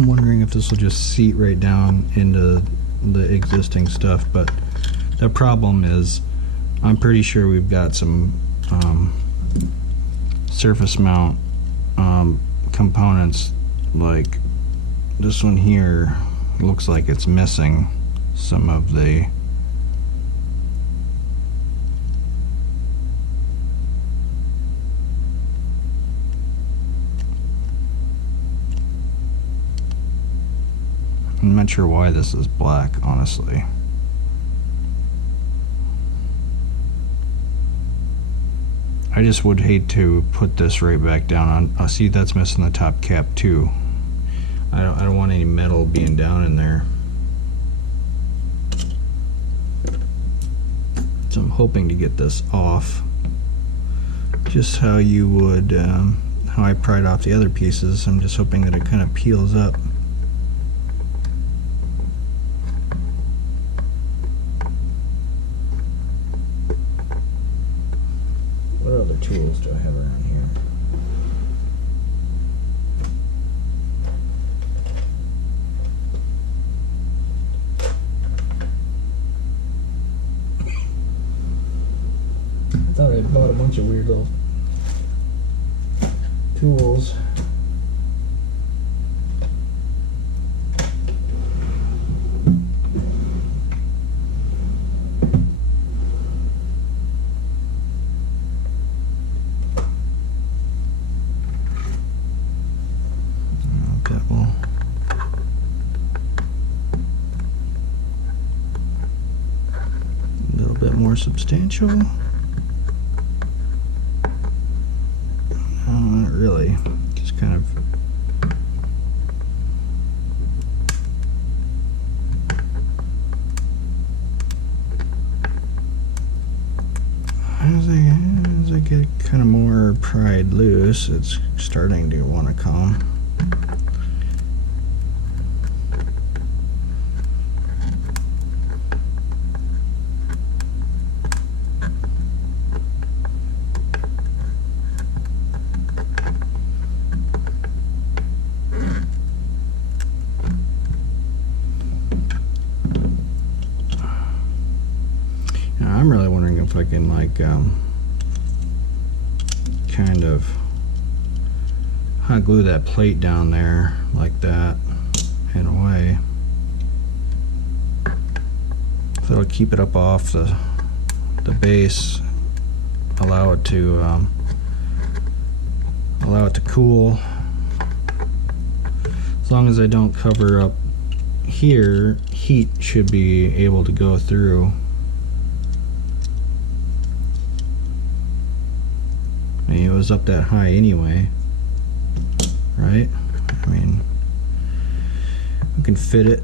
I'm wondering if this will just seat right down into the existing stuff, but the problem is I'm pretty sure we've got some surface mount components, like this one here looks like it's missing some of the I'm not sure why this is black, honestly. I just would hate to put this right back down on. Oh, see, that's missing the top cap too. I don't want any metal being down in there. So I'm hoping to get this off, just how you would, how I pried off the other pieces. I'm just hoping that it kind of peels up. What other tools do I have around here? I thought I had bought a bunch of weird little tools. More substantial. No, not really. Just kind of. As I get kind of more pried loose, it's starting to want to come. I'm really wondering if I can, like, kind of hot glue that plate down there like that in a way. So it'll keep it up off the base, allow it to cool. As long as I don't cover up here, heat should be able to go through. I mean, it was up that high anyway, right? I mean, we can fit it.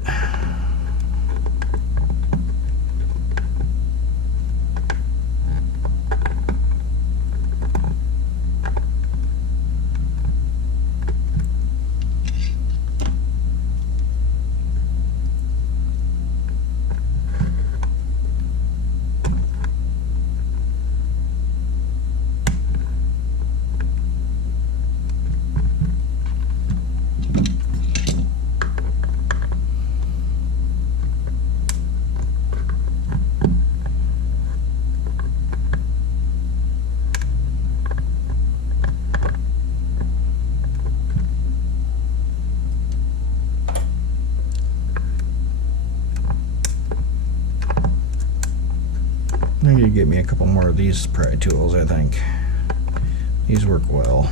I need to get me a couple more of these pry tools, I think. These work well.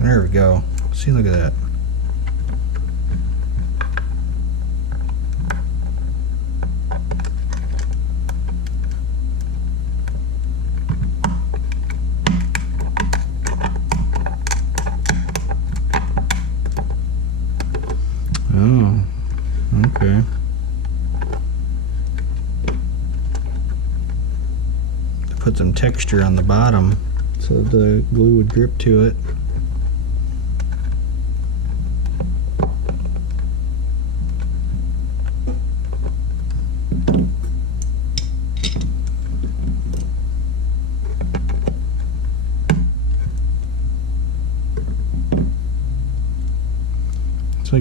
There we go. See, look at that. Oh, okay. Put some texture on the bottom so the glue would grip to it.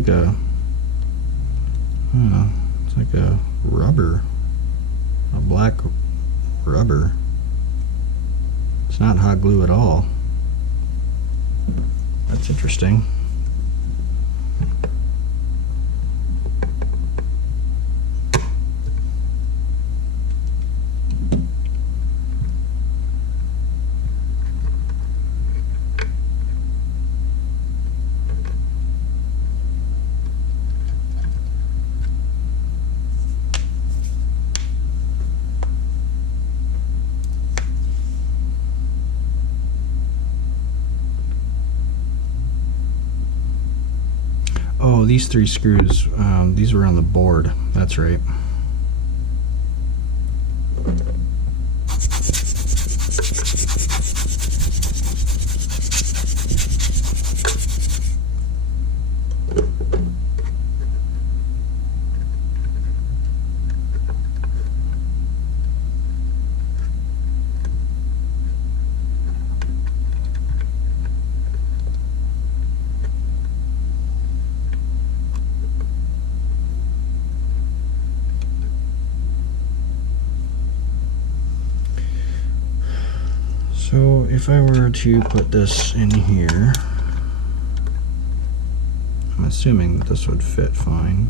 like a, it's like a rubber, a black rubber. It's not hot glue at all. That's interesting. Oh, these 3 screws, these were on the board. That's right. So if I were to put this in here, I'm assuming that this would fit fine.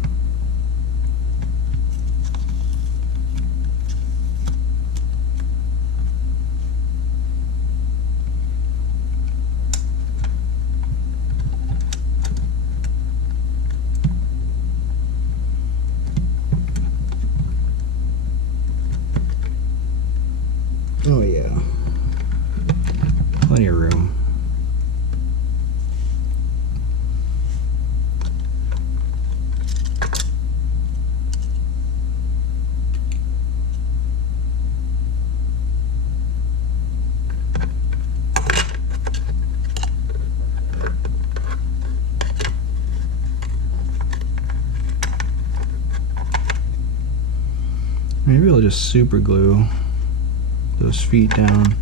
Oh yeah. Plenty of room. Maybe I'll just super glue those feet down.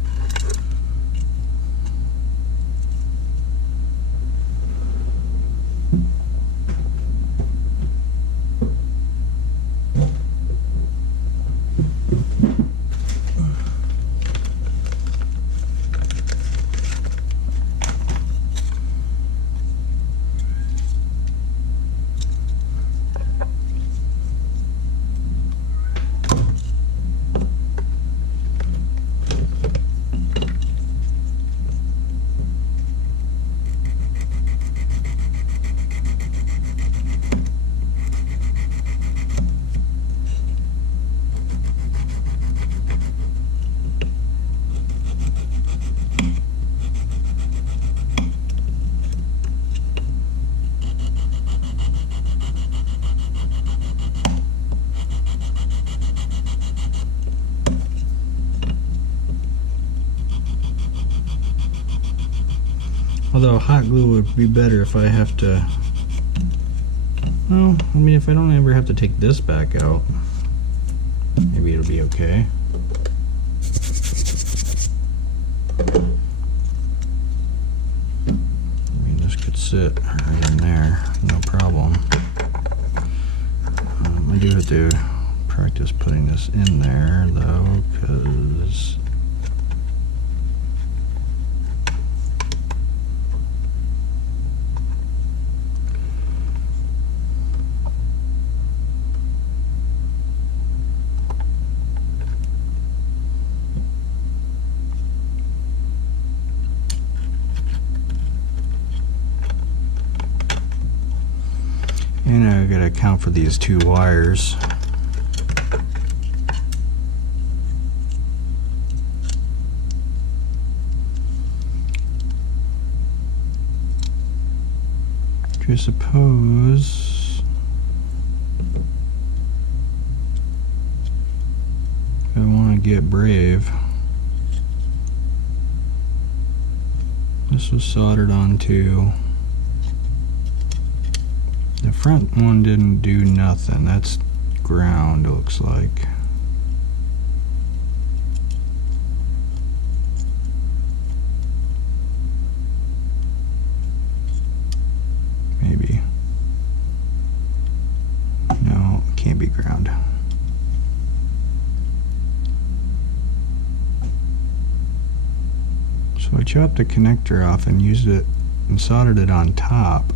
Although hot glue would be better if I have to, well, I mean if I don't ever have to take this back out, maybe it'll be okay. I mean this could sit right in there, no problem. I do have to practice putting this in there though, because and I gotta account for these 2 wires. I suppose if I want to get brave, this was soldered onto. The front one didn't do nothing. That's ground, it looks like. Maybe. can't be ground. So I chopped the connector off and used it and soldered it on top.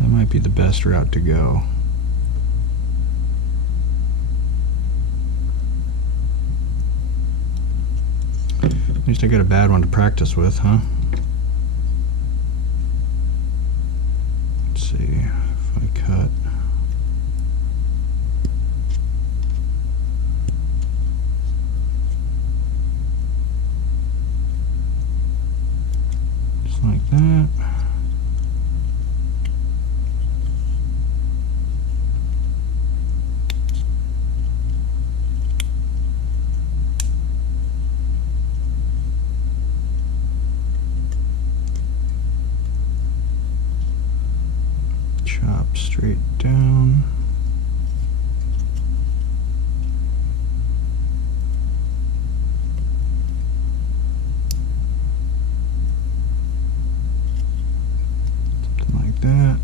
That might be the best route to go. At least I got a bad one to practice with, huh? Let's see if I cut. Just like that. Chop straight down. Something like that.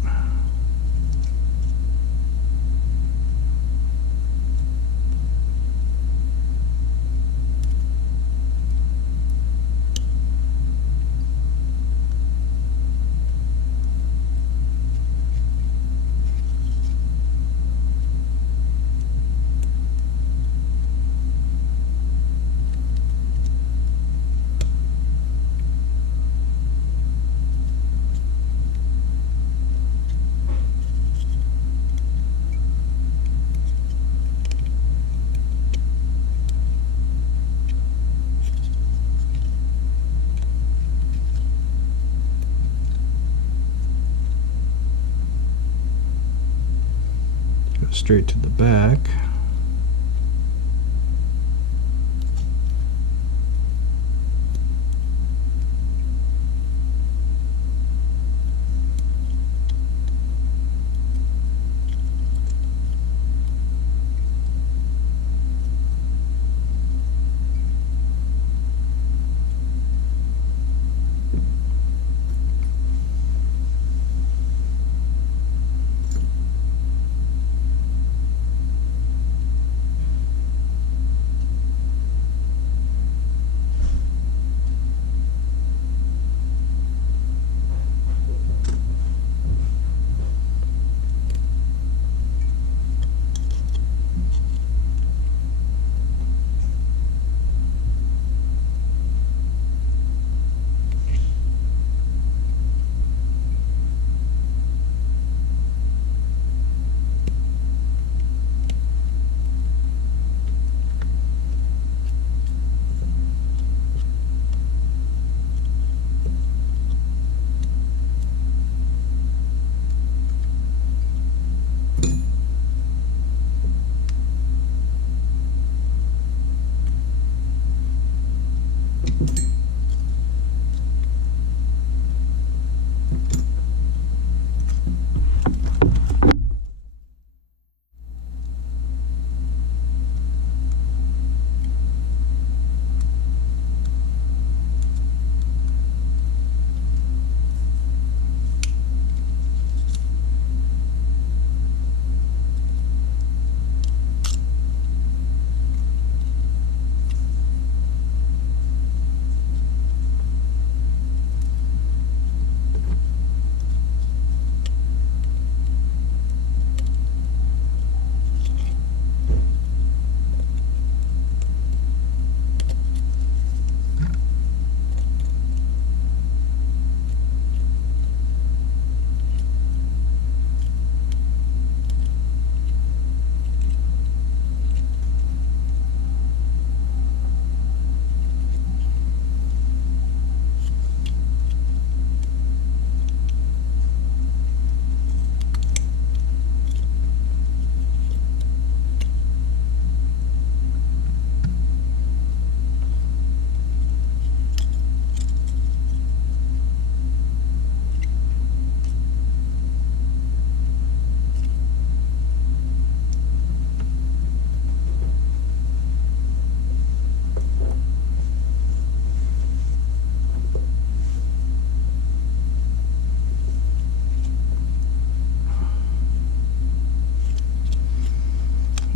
Straight to the back.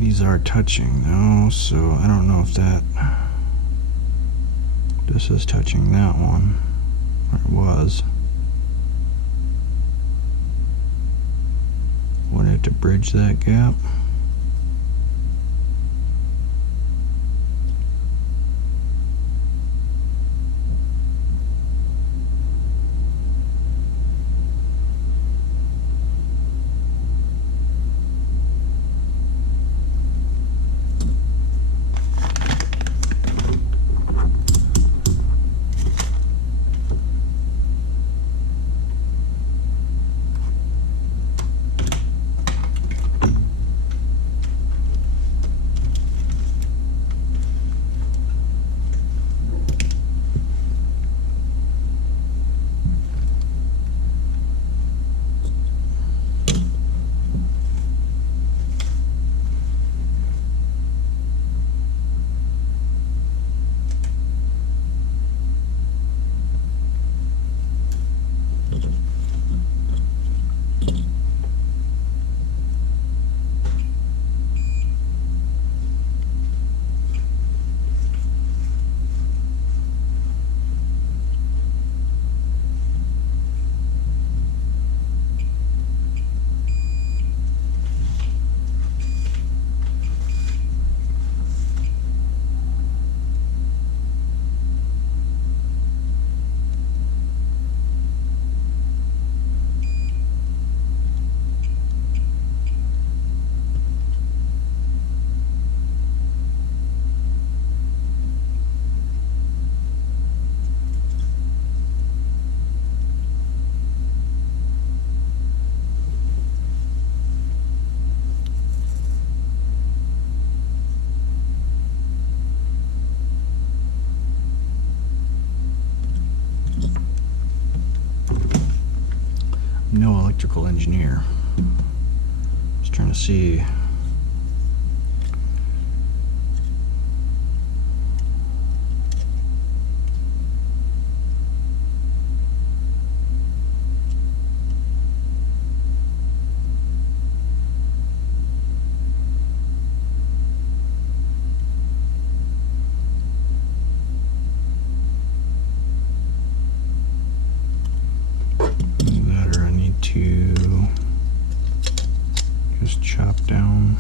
These are touching though, so I don't know if this is touching that one, or it was. Would I have to bridge that gap? No electrical engineer. Just trying to see. To just chop down.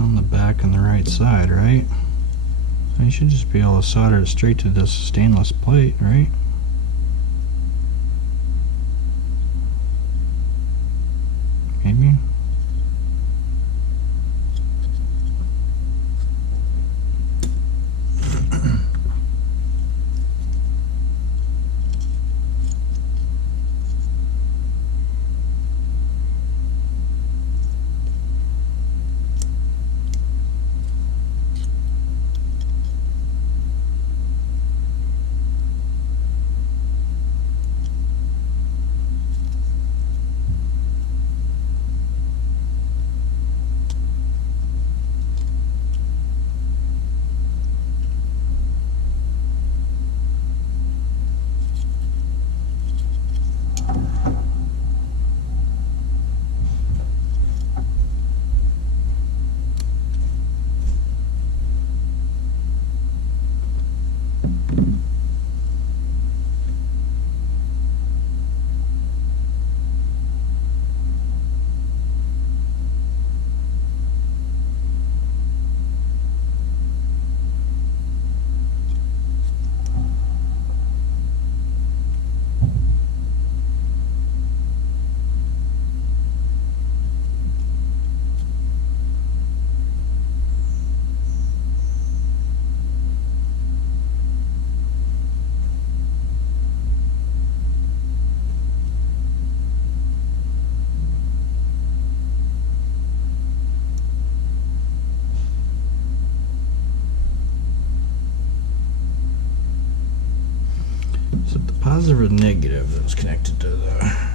On the back and the right side, right? You should just be able to solder it straight to this stainless plate, right? Maybe. the positive or negative that was connected to the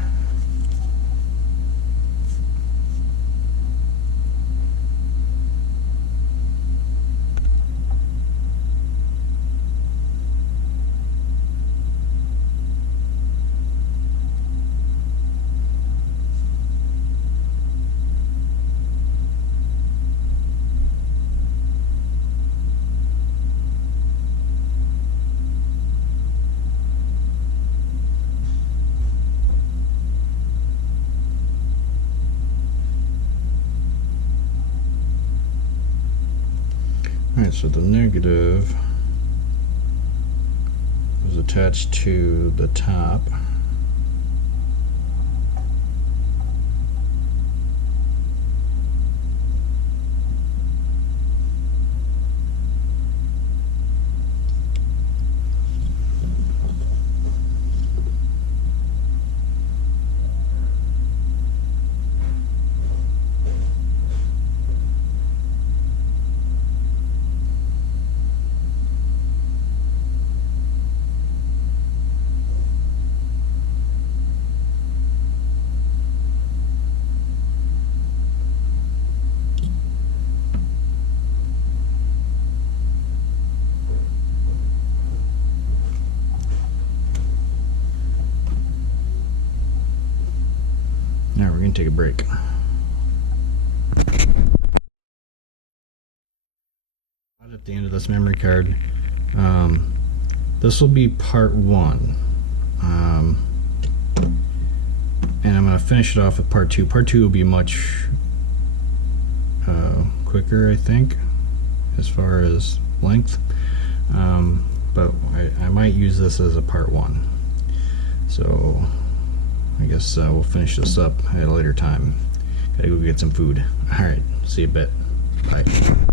Alright, so the negative was attached to the top. Now we're going to take a break. At the end of this memory card, this will be part 1, and I'm going to finish it off with part 2. Part 2 will be much quicker, I think, as far as length, but I might use this as a part 1. So I guess we'll finish this up at a later time. Gotta go get some food. Alright, see you in a bit. Bye.